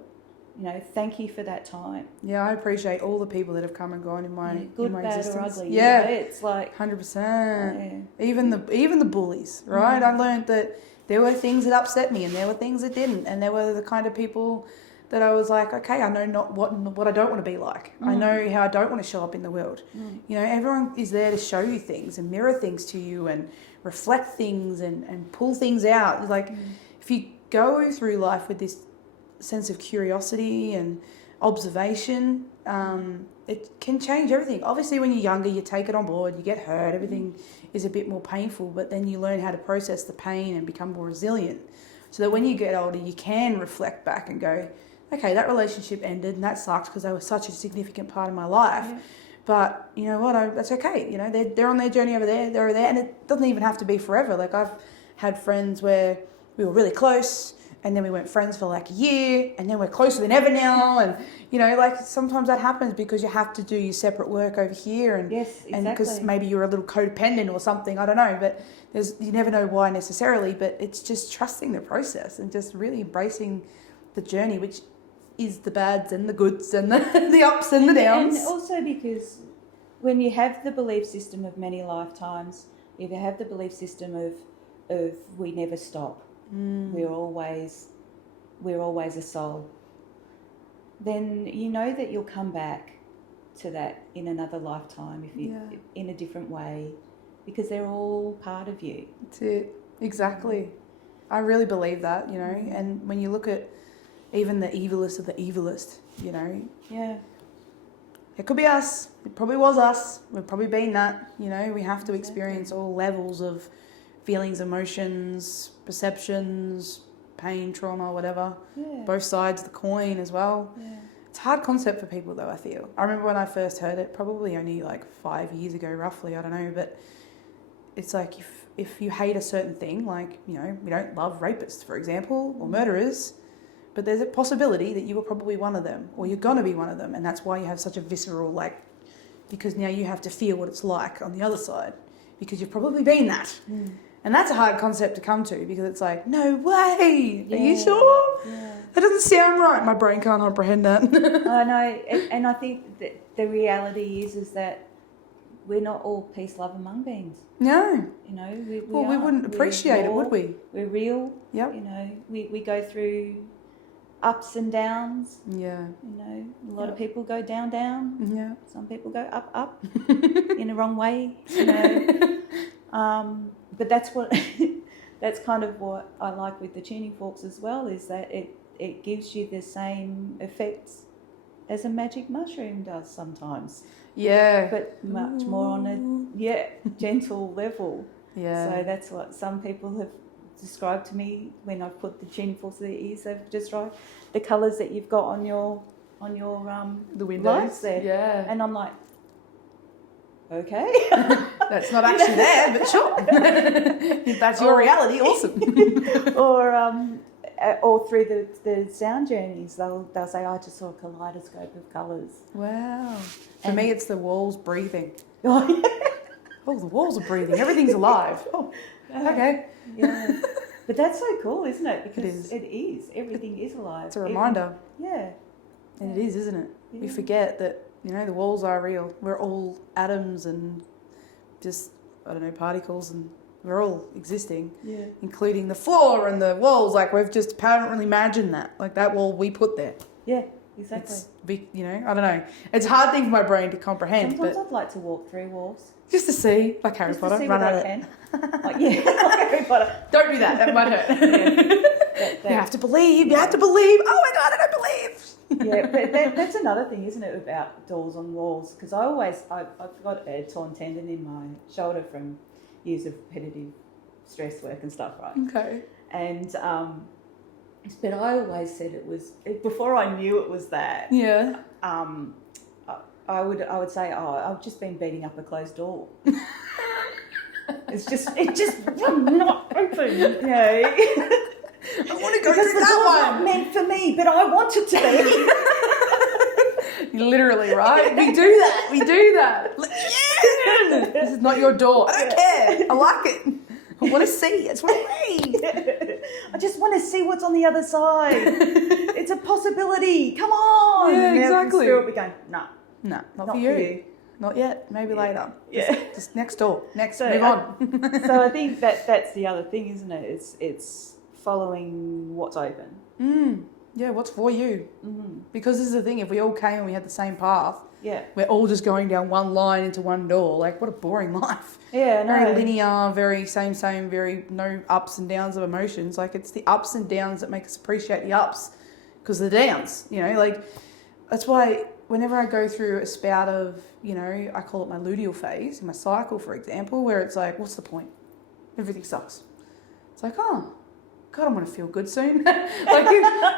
Thank you for that time. Yeah, I appreciate all the people that have come and gone in my good, in my bad, existence. or ugly. Yeah, it's like 100%. Even the bullies, right? I learned that there were things that upset me and there were things that didn't, and there were the kind of people that I was like, okay, I know not what I don't want to be like. I know how I don't want to show up in the world. Everyone is there to show you things and mirror things to you and reflect things and pull things out. It's like if you go through life with this sense of curiosity and observation, it can change everything. Obviously, when you're younger, you take it on board, you get hurt, everything is a bit more painful, but then you learn how to process the pain and become more resilient, so that when you get older, you can reflect back and go, okay, that relationship ended and that sucks because they were such a significant part of my life. But you know what, that's okay. They're on their journey over there, they're over there, and it doesn't even have to be forever. Like I've had friends where we were really close, and then we weren't friends for like a year, and then we're closer than ever now. And, sometimes that happens because you have to do your separate work over here. And, yes, exactly. And because maybe you're a little codependent or something, I don't know. But you never know why necessarily, but it's just trusting the process and just really embracing the journey, which is the bads and the goods and the ups and the downs. And also because when you have the belief system of many lifetimes, if you have the belief system of we never stop, we're always a soul, then you know that you'll come back to that in another lifetime in a different way, because they're all part of you. That's it. Exactly. I really believe that, and when you look at even the evilest of the evilest, Yeah. It could be us. It probably was us. We've probably been that. We have to experience all levels of feelings, emotions, perceptions, pain, trauma, whatever. Yeah. Both sides of the coin as well. Yeah. It's a hard concept for people though, I feel. I remember when I first heard it, probably only like 5 years ago roughly, I don't know, but it's like if you hate a certain thing, like, we don't love rapists, for example, or murderers, but there's a possibility that you were probably one of them, or you're going to be one of them, and that's why you have such a visceral, because now you have to feel what it's like on the other side, because you've probably been that. And that's a hard concept to come to, because it's like, no way, are you sure? Yeah. That doesn't sound right. My brain can't comprehend that. I know, and I think that the reality is that we're not all peace, love and mung beings. No. We wouldn't appreciate it, would we? We're real. Yep. We go through ups and downs. Yeah. A lot of people go down. Yeah. Some people go up in the wrong way. But that's what that's kind of what I like with the tuning forks as well, is that it gives you the same effects as a magic mushroom does sometimes. Yeah. But much more on a gentle level. Yeah. So that's what some people have described to me when I've put the tuning forks to their ears. They've described the colours that you've got on your the windows lights there. Yeah. And I'm like, okay. That's not actually there, but sure. If that's your reality, awesome. or through the sound journeys, they'll say, I just saw a kaleidoscope of colours. Wow. For me, it's the walls breathing. Oh, yeah. Oh, the walls are breathing. Everything's alive. Oh, okay. Yeah. But that's so cool, isn't it? Because It is. it is. Everything is alive. It's a reminder. Yeah. And it is, isn't it? Yeah. We forget that, the walls are real. We're all atoms and just, particles, and we're all existing. Yeah. Including the floor and the walls. Like, we've just apparently imagined that. Like, that wall we put there. Yeah, exactly. It's big, I don't know. It's a hard thing for my brain to comprehend. Sometimes but I'd like to walk through walls. just to see, like Harry Just Potter, to see run what at I it. can. Like Harry Potter. Don't do that. That might hurt. That- You have to believe. You have to believe. Oh my God, I don't believe. Yeah, but that's another thing, isn't it, about doors on walls? Because I've got a torn tendon in my shoulder from years of repetitive stress work and stuff, right? Okay. And but I always said it was, before I knew it was that. Yeah. I would say, I've just been beating up a closed door. It's just not open, you know. I want to go Because through the that door's one. not meant for me, but I want it to be. Literally, right? We do that. We do that. Yeah. This is not your door. I don't care. I like it. I want to see. It's what I need. I just want to see what's on the other side. It's a possibility. Come on. Yeah, And now exactly. Still be going, no. No, not for you. Not yet. Maybe later. Yeah. Just next door. Next. So move on. So I think that's the other thing, isn't it? It's following what's open. Yeah, what's for you? Mm-hmm. Because this is the thing. If we all came and we had the same path, Yeah. we're all just going down one line into one door. Like, what a boring life. Yeah, no. Very linear, very same, very no ups and downs of emotions. Like, it's the ups and downs that make us appreciate the ups because of the downs, like, that's why whenever I go through a spout of, I call it my luteal phase in my cycle, for example, where it's like, what's the point? Everything sucks. It's like, oh, God, I want to feel good soon. Like,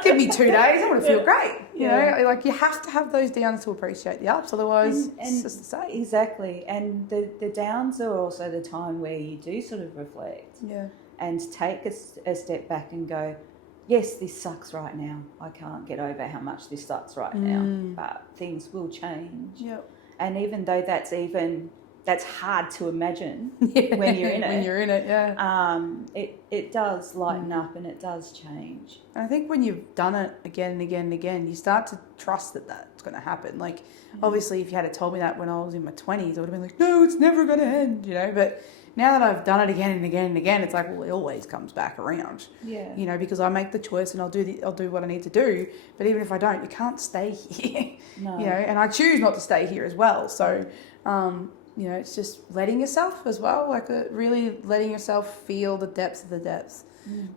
give me 2 days, I want to feel great. You know, like, you have to have those downs to appreciate the ups, otherwise it's just the same. Exactly. And the downs are also the time where you do sort of reflect. Yeah. And take a step back and go, yes, this sucks right now. I can't get over how much this sucks right now, but things will change. Yep. And even though that's hard to imagine when you're in it. When you're in it, yeah. It does lighten up and it does change. And I think when you've done it again and again and again, you start to trust that that's going to happen. Like, obviously, if you had told me that when I was in my 20s, I would have been like, no, it's never going to end, But now that I've done it again and again and again, it's like, well, it always comes back around. Yeah. Because I make the choice and I'll do what I need to do. But even if I don't, you can't stay here. No. And I choose not to stay here as well. So, it's just letting yourself as well, like really letting yourself feel the depths of the depths.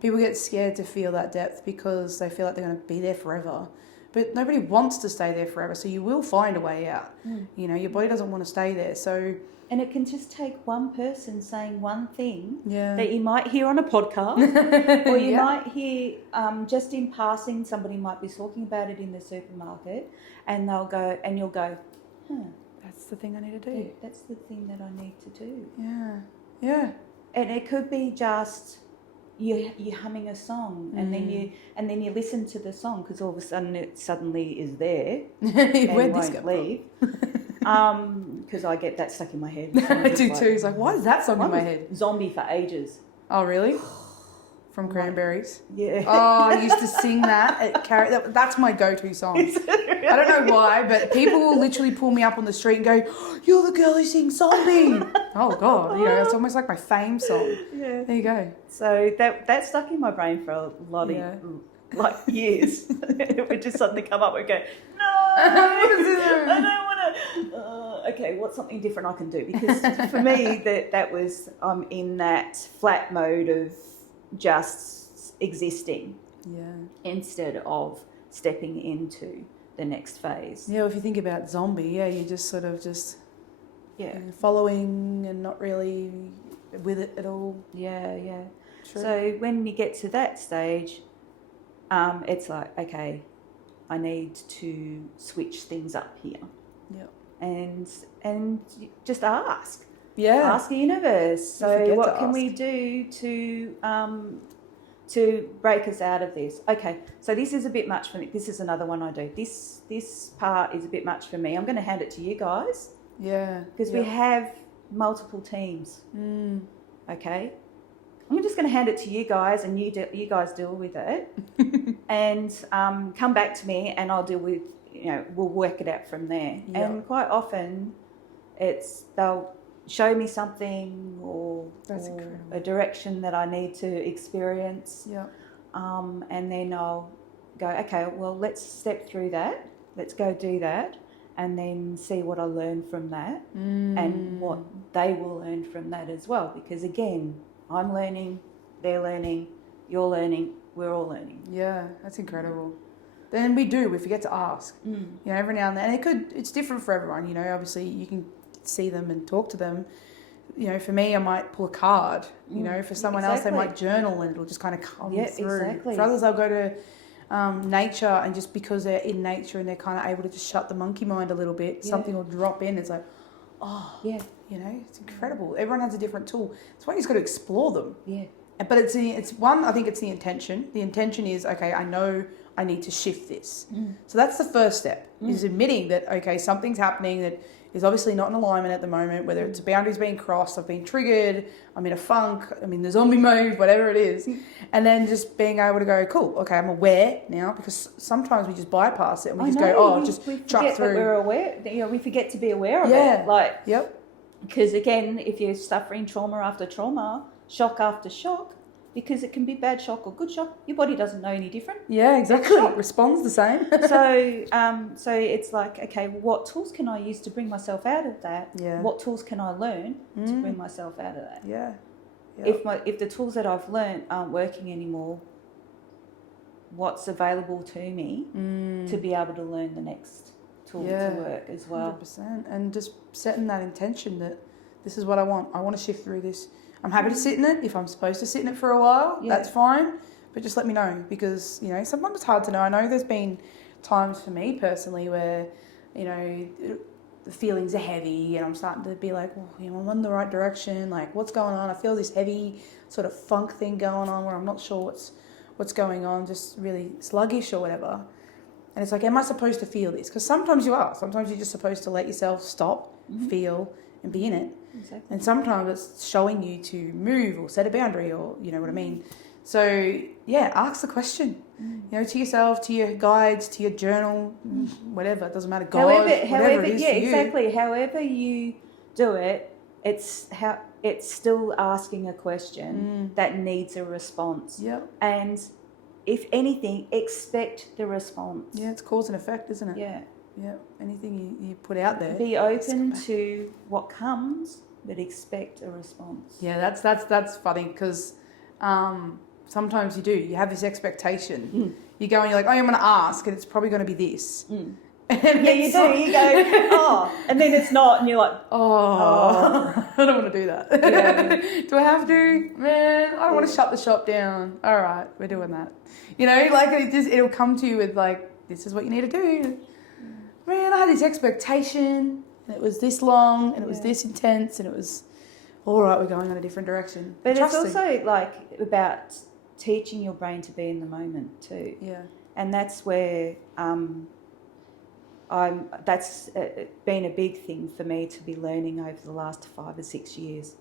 People get scared to feel that depth because they feel like they're going to be there forever. But nobody wants to stay there forever, so you will find a way out. Your body doesn't want to stay there, so... And it can just take one person saying one thing Yeah. that you might hear on a podcast or you Yeah. might hear just in passing, somebody might be talking about it in the supermarket and you'll go, That's the thing I need to yeah, do. that's the thing that I need to do. Yeah. Yeah. And it could be just you humming a song and then you listen to the song because all of a sudden it suddenly is there and Where'd this won't go leave. Because I get that stuck in my head. I do too. It's like, why is that song in my head? Zombie for ages. Oh, really? From Cranberries. Yeah. Oh, I used to sing that at that's my go-to song. I don't know why, but people will literally pull me up on the street and go, "You're the girl who sings Zombie." Oh God, it's almost like my fame song. Yeah. There you go. So that stuck in my brain for a lot of years. It would just suddenly come up and go, no, I don't want to. okay, what's something different I can do? Because for me, that was, I'm in that flat mode of just existing instead of stepping into the next phase. Yeah, if you think about zombie, you just sort of following and not really with it at all. Yeah. True. So when you get to that stage, it's like, okay, I need to switch things up here. Yeah. And just ask. Yeah. Ask the universe. So what can we do to break us out of this? Okay, so this is a bit much for me. This is another one I do. This part is a bit much for me. I'm going to hand it to you guys. Yeah. Because we have multiple teams. Okay. I'm just going to hand it to you guys, and you guys deal with it, and come back to me, and I'll deal with, we'll work it out from there. Yep. And quite often, they'll show me something or a direction that I need to experience. Yeah. And then I'll go, okay, well, let's step through that. Let's go do that, and then see what I learn from that, and what they will learn from that as well. Because again, I'm learning, they're learning, you're learning, we're all learning. Yeah, that's incredible. Then we forget to ask. Every now and then. And it's different for everyone, obviously you can see them and talk to them. For me, I might pull a card. For someone else, they might journal and it'll just kind of come through. Exactly. For others, they'll go to nature, and just because they're in nature and they're kind of able to just shut the monkey mind a little bit, something will drop in. It's like, it's incredible. Everyone has a different tool. That's why you just got to explore them. Yeah. But it's one, I think it's the intention. The intention is, okay, I know I need to shift this. So that's the first step, is admitting that, okay, something's happening that is obviously not in alignment at the moment, whether it's boundaries being crossed, I've been triggered, I'm in a funk, I'm in the zombie mode, whatever it is. And then just being able to go, cool, okay, I'm aware now, because sometimes we just bypass it and we just we truck through. That we're aware, we forget to be aware of it. Yep. Because again, if you're suffering trauma after trauma, shock after shock, because it can be bad shock or good shock, your body doesn't know any different. Yeah, exactly. It responds the same. So it's like, okay, what tools can I use to bring myself out of that? Yeah. What tools can I learn to bring myself out of that? Yeah. Yep. If the tools that I've learned aren't working anymore, what's available to me to be able to learn the next tool to work as well? 100%. And just setting that intention that this is what I want. I want to shift through this. I'm happy to sit in it. If I'm supposed to sit in it for a while, that's fine. But just let me know, because, sometimes it's hard to know. I know there's been times for me personally where, the feelings are heavy and I'm starting to be like, I'm in the right direction. Like, what's going on? I feel this heavy sort of funk thing going on where I'm not sure what's going on, just really sluggish or whatever. And it's like, am I supposed to feel this? Because sometimes you are. Sometimes you're just supposed to let yourself stop, feel, and be in it. Exactly. And sometimes it's showing you to move or set a boundary, or you know what I mean. So ask the question, to yourself, to your guides, to your journal, whatever. It doesn't matter. God, whatever it is for you. Exactly. However you do it, it's still asking a question that needs a response. Yep. And if anything, expect the response. Yeah, it's cause and effect, isn't it? Yeah. Yeah, anything you put out there. Be open to what comes, but expect a response. Yeah, that's funny, because sometimes you have this expectation. You go and you're like, I'm going to ask, and it's probably going to be this. Yeah, you do. You go, and then it's not, and you're like, I don't want to do that. Yeah. Do I have to? Man, I want to shut the shop down. All right, we're doing that. It'll come to you with like, this is what you need to do. Man, I had this expectation, and it was this long, and it was this intense, and it was, all right, we're going in a different direction. But it's also like about teaching your brain to be in the moment too. Yeah. And that's where that's been a big thing for me to be learning over the last 5 or 6 years.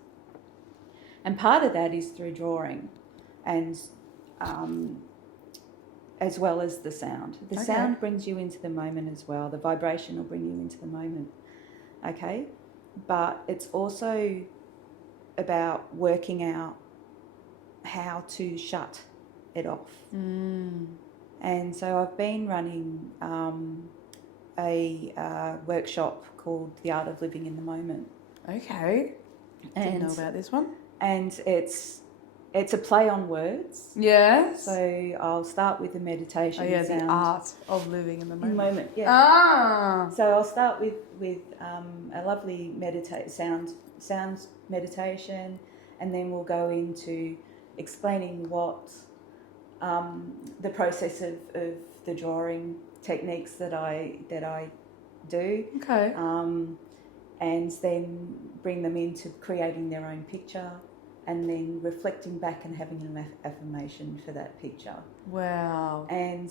And part of that is through drawing, and as well as the sound. The sound brings you into the moment as well. The vibration will bring you into the moment. Okay? But it's also about working out how to shut it off. And so I've been running a workshop called The Art of Living in the Moment. Okay. Didn't know about this one. And it's a play on words. Yes. So I'll start with the meditation. Oh, yeah, sound. the art of living in the moment. Yeah. Ah. So I'll start with a lovely sound meditation, and then we'll go into explaining what the process of the drawing techniques that I do. Okay. And then bring them into creating their own picture, and then reflecting back and having an affirmation for that picture. Wow. And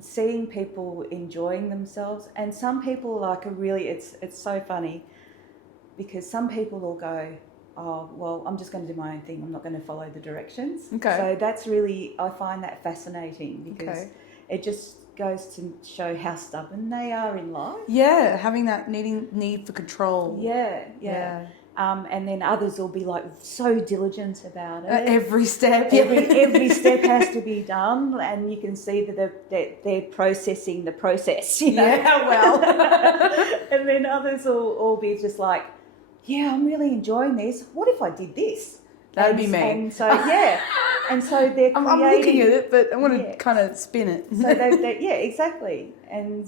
seeing people enjoying themselves, and some people it's so funny, because some people will go, oh, well, I'm just going to do my own thing, I'm not going to follow the directions. Okay. So that's really, I find that fascinating, because it just goes to show how stubborn they are in life. Yeah, having that need for control. Yeah. And then others will be like so diligent about it. Every step. Every step has to be done, and you can see that they're processing the process. You know? Yeah, well. And then others will be just like, yeah, I'm really enjoying this. What if I did this? That'd be me. And so, yeah. And so they're creating... I'm looking at it, but I want to kind of spin it. So yeah, exactly. And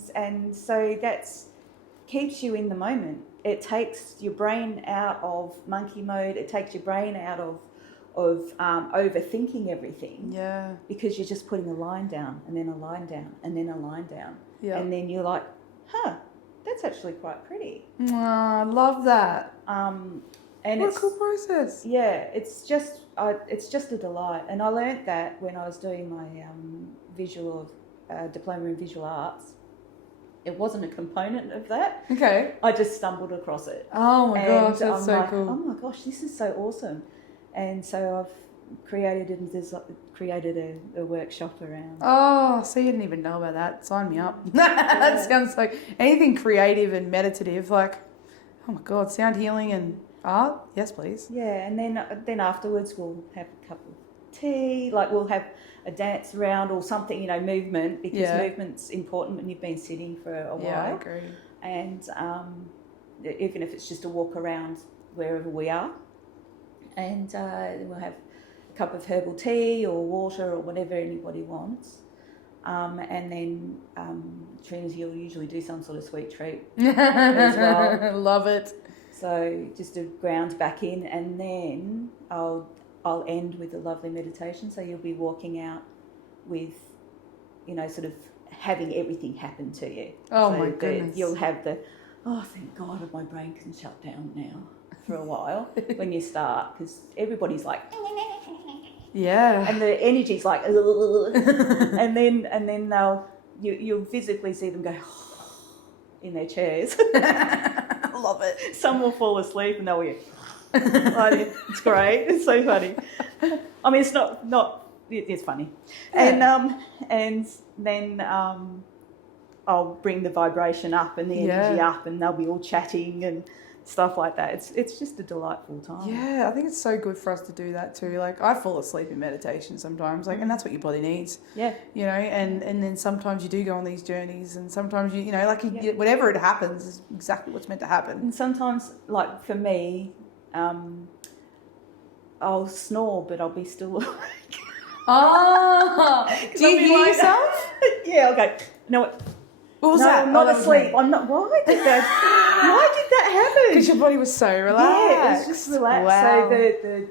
so that's keeps you in the moment. It takes your brain out of monkey mode. It takes your brain out of overthinking everything. Yeah. Because you're just putting a line down, and then a line down, and then a line down. Yeah. And then you're like, that's actually quite pretty. I love that. And what a cool process. Yeah, it's just a delight. And I learnt that when I was doing my diploma in visual arts. It wasn't a component of that. Okay. I just stumbled across it. Oh my gosh, that's I'm so like, cool. oh my gosh, this is so awesome. And so I've created a workshop around. Oh, so you didn't even know about that. Sign me up. That sounds like anything creative and meditative, like, oh my God, sound healing and art? Yes, please. Yeah, and then afterwards we'll have a cup of tea, like we'll have a dance around or something, movement, because movement's important when you've been sitting for a while. Yeah, I agree. And even if it's just a walk around wherever we are. And we'll have a cup of herbal tea or water or whatever anybody wants. And then Trinity will usually do some sort of sweet treat as well. Love it. So just to ground back in, and then I'll end with a lovely meditation. So you'll be walking out with, sort of having everything happen to you. Oh, so my goodness. You'll have thank God my brain can shut down now for a while when you start, because everybody's like, yeah, and the energy's like, and then you'll physically see them go in their chairs. Love it. Some will fall asleep and they'll be it's great. It's so funny. I mean, it's not. It's funny, yeah. And then I'll bring the vibration up and the energy up, and they'll be all chatting and stuff like that. It's just a delightful time. Yeah, I think it's so good for us to do that too. Like, I fall asleep in meditation sometimes, and that's what your body needs. Yeah. And then sometimes you do go on these journeys, and sometimes whatever it happens is exactly what's meant to happen. And sometimes, like for me, I'll snore, but I'll be still awake. Oh, do you hear yourself? Yeah, I'll go, no, what was that? I'm not asleep. I'm not. Why did that happen? Because your body was so relaxed. Yeah, it was just relaxed. Wow. So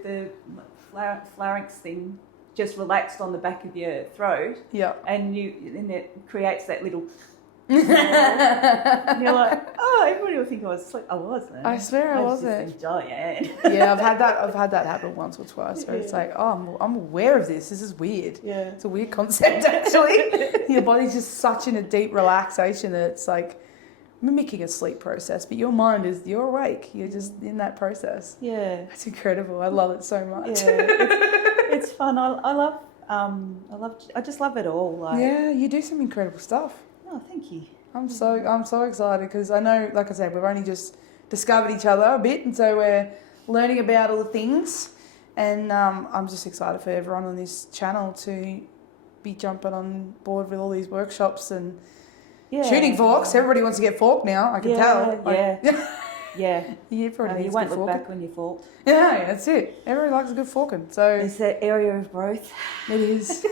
the pharynx thing just relaxed on the back of your throat. Yeah. And it creates that little. And you're like, oh, everybody will think I was asleep. I wasn't. I swear I wasn't. I was just enjoying it. Yeah, I've had that happen once or twice. So it's like, oh, I'm aware of this. This is weird. Yeah. It's a weird concept, actually. Your body's just such in a deep relaxation that it's like mimicking a sleep process, but your mind you're awake. You're just in that process. Yeah. It's incredible. I love it so much. Yeah, it's fun. I just love it all. Like, yeah, you do some incredible stuff. Oh, thank you. I'm so excited because I know, like I said, we've only just discovered each other a bit, and so we're learning about all the things. And I'm just excited for everyone on this channel to be jumping on board with all these workshops and Tuning forks. Everybody wants to get forked now. I can tell. Yeah. You probably you won't look back when you're forked. Yeah, that's it. Everybody likes a good forking. So it's that area of growth. It is.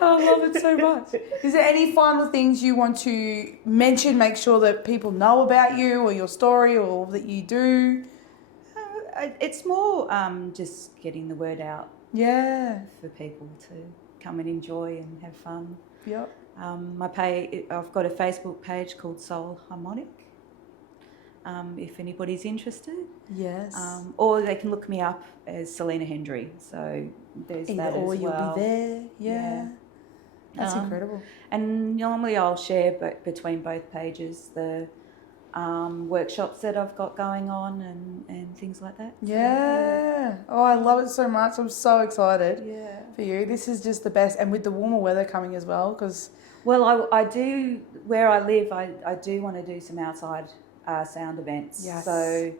I love it so much. Is there any final things you want to mention, make sure that people know about you or your story or that you do? It's more just getting the word out. Yeah. For people to come and enjoy and have fun. Yep. I've got a Facebook page called Sol Harmonics. If anybody's interested. Yes. Or they can look me up as Selina Hendry. So there's Either that or as well. You'll be there. Yeah. That's incredible. And normally I'll share between both pages the workshops that I've got going on and things like that. Yeah. Oh, I love it so much. I'm so excited Yeah. for you. This is just the best. And with the warmer weather coming as well, because... Well, I do, where I live, I do want to do some outside sound events. Yes. So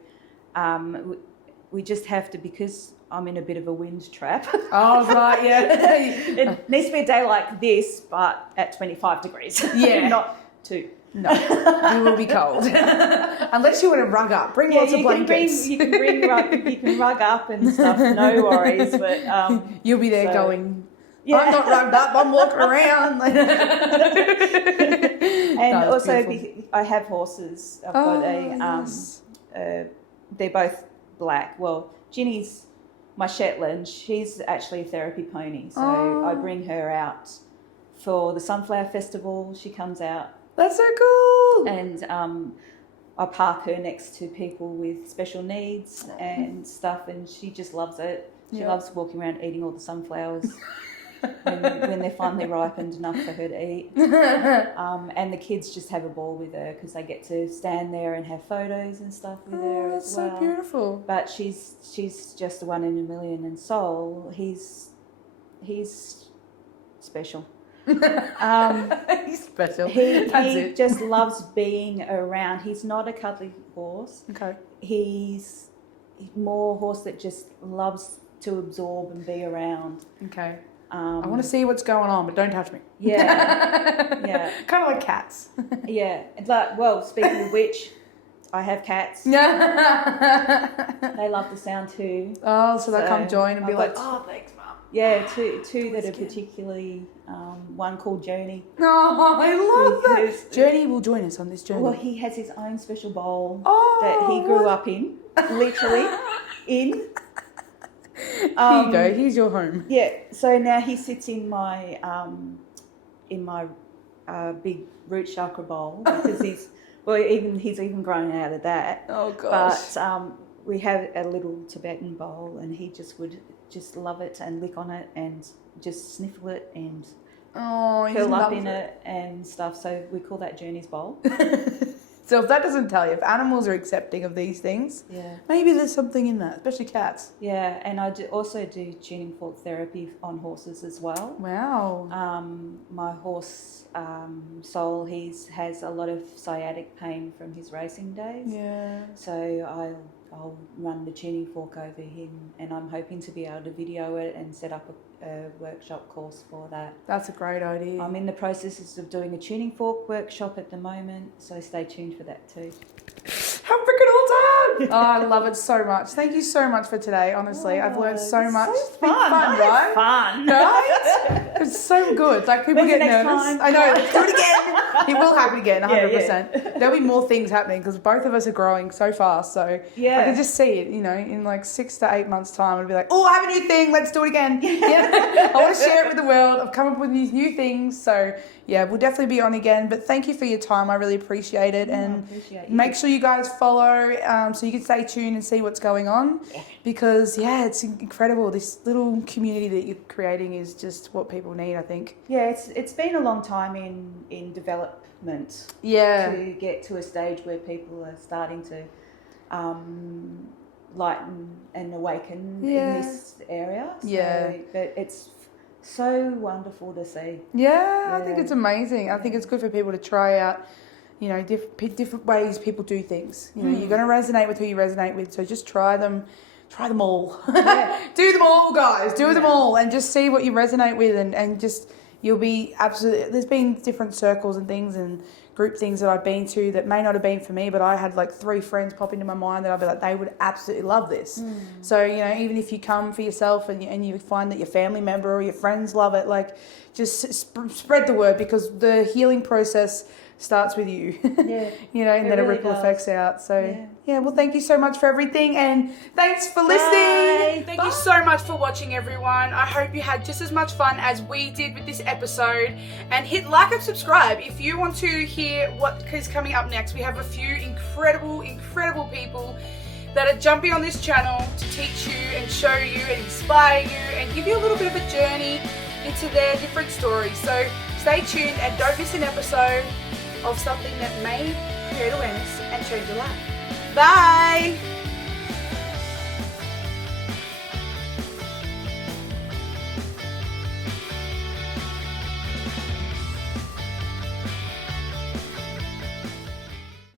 we just have to, because I'm in a bit of a wind trap. Oh, right, yeah. It needs to be a day like this, but at 25 degrees. Yeah. Not 2. No, you will be cold. Unless you want to rug up. Bring lots of blankets. You can rug up and stuff, no worries. But you'll be there going, I'm not rugged up, I'm walking around. And also, I have horses. I've got they're both black. Well, Ginny's my Shetland. She's actually a therapy pony. So I bring her out for the Sunflower Festival. She comes out. That's so cool. And I park her next to people with special needs and stuff, and she just loves it. She loves walking around eating all the sunflowers when they're finally ripened enough for her to eat. And the kids just have a ball with her because they get to stand there and have photos and stuff with her that's as well. so beautiful. But she's just a 1 in a million, and Sol, he's special. He's special. He just loves being around. He's not a cuddly horse. Okay. He's more horse that just loves to absorb and be around. Okay. I want to see what's going on, but don't touch me. Yeah. Yeah. Kind of like cats. Yeah. Well, speaking of which, I have cats. They love the sound too. Oh, so they come join and be like, oh, thanks, Mum. Yeah, two that are particularly, one called Journey. Oh, I love that. Journey will join us on this journey. Well, he has his own special bowl that he grew up in, literally, in. Here you go. Here's your home. Yeah. So now he sits in my big root chakra bowl because he's even grown out of that. Oh gosh. But we have a little Tibetan bowl, and he just would just love it and lick on it and just sniffle it and curl up in it and stuff. So we call that Journey's bowl. So if that doesn't tell you, if animals are accepting of these things, maybe there's something in that, especially cats. Yeah, and I also do tuning fork therapy on horses as well. Wow. My horse, Sol, has a lot of sciatic pain from his racing days. Yeah. So I'll run the tuning fork over him, and I'm hoping to be able to video it and set up a workshop course for that. That's a great idea. I'm in the processes of doing a tuning fork workshop at the moment, so stay tuned for that too. How freaking awesome! Oh, I love it so much. Thank you so much for today, honestly. I've learned so much. It's been fun, right? Fun. Right? It's so good. Like, people get nervous. Time? I know. Let's do it again. It will happen again, 100%. Yeah. There'll be more things happening because both of us are growing so fast. So I can just see it, in like 6 to 8 months' time. I'll be like, I have a new thing. Let's do it again. Yeah. I want to share it with the world. I've come up with these new things. So yeah, we'll definitely be on again. But thank you for your time. I really appreciate it. And make sure you guys follow so you can stay tuned and see what's going on. Yeah. Because, it's incredible. This little community that you're creating is just what people need, I think. Yeah, it's been a long time in development. Yeah. To get to a stage where people are starting to lighten and awaken in this area. So, but it's so wonderful to see. Yeah, I think it's amazing. I think it's good for people to try out, different ways people do things. You're going to resonate with who you resonate with, so just try them all. Yeah. Do them all, guys. Do them all and just see what you resonate with and just, you'll be absolutely, there's been different circles and things and group things that I've been to that may not have been for me, but I had like 3 friends pop into my mind that I'd be like, they would absolutely love this. So, you know, even if you come for yourself and you find that your family member or your friends love it, like just spread the word, because the healing process starts with you. Yeah. You know, and then really it ripple does. effects out. So yeah, well, thank you so much for everything, and thanks for listening. Bye. Thank you so much for watching, everyone. I hope you had just as much fun as we did with this episode, and hit like and subscribe if you want to hear what is coming up next. We have a few incredible people that are jumping on this channel to teach you and show you and inspire you and give you a little bit of a journey into their different stories. So stay tuned and don't miss an episode of something that may create awareness and change your life. Bye!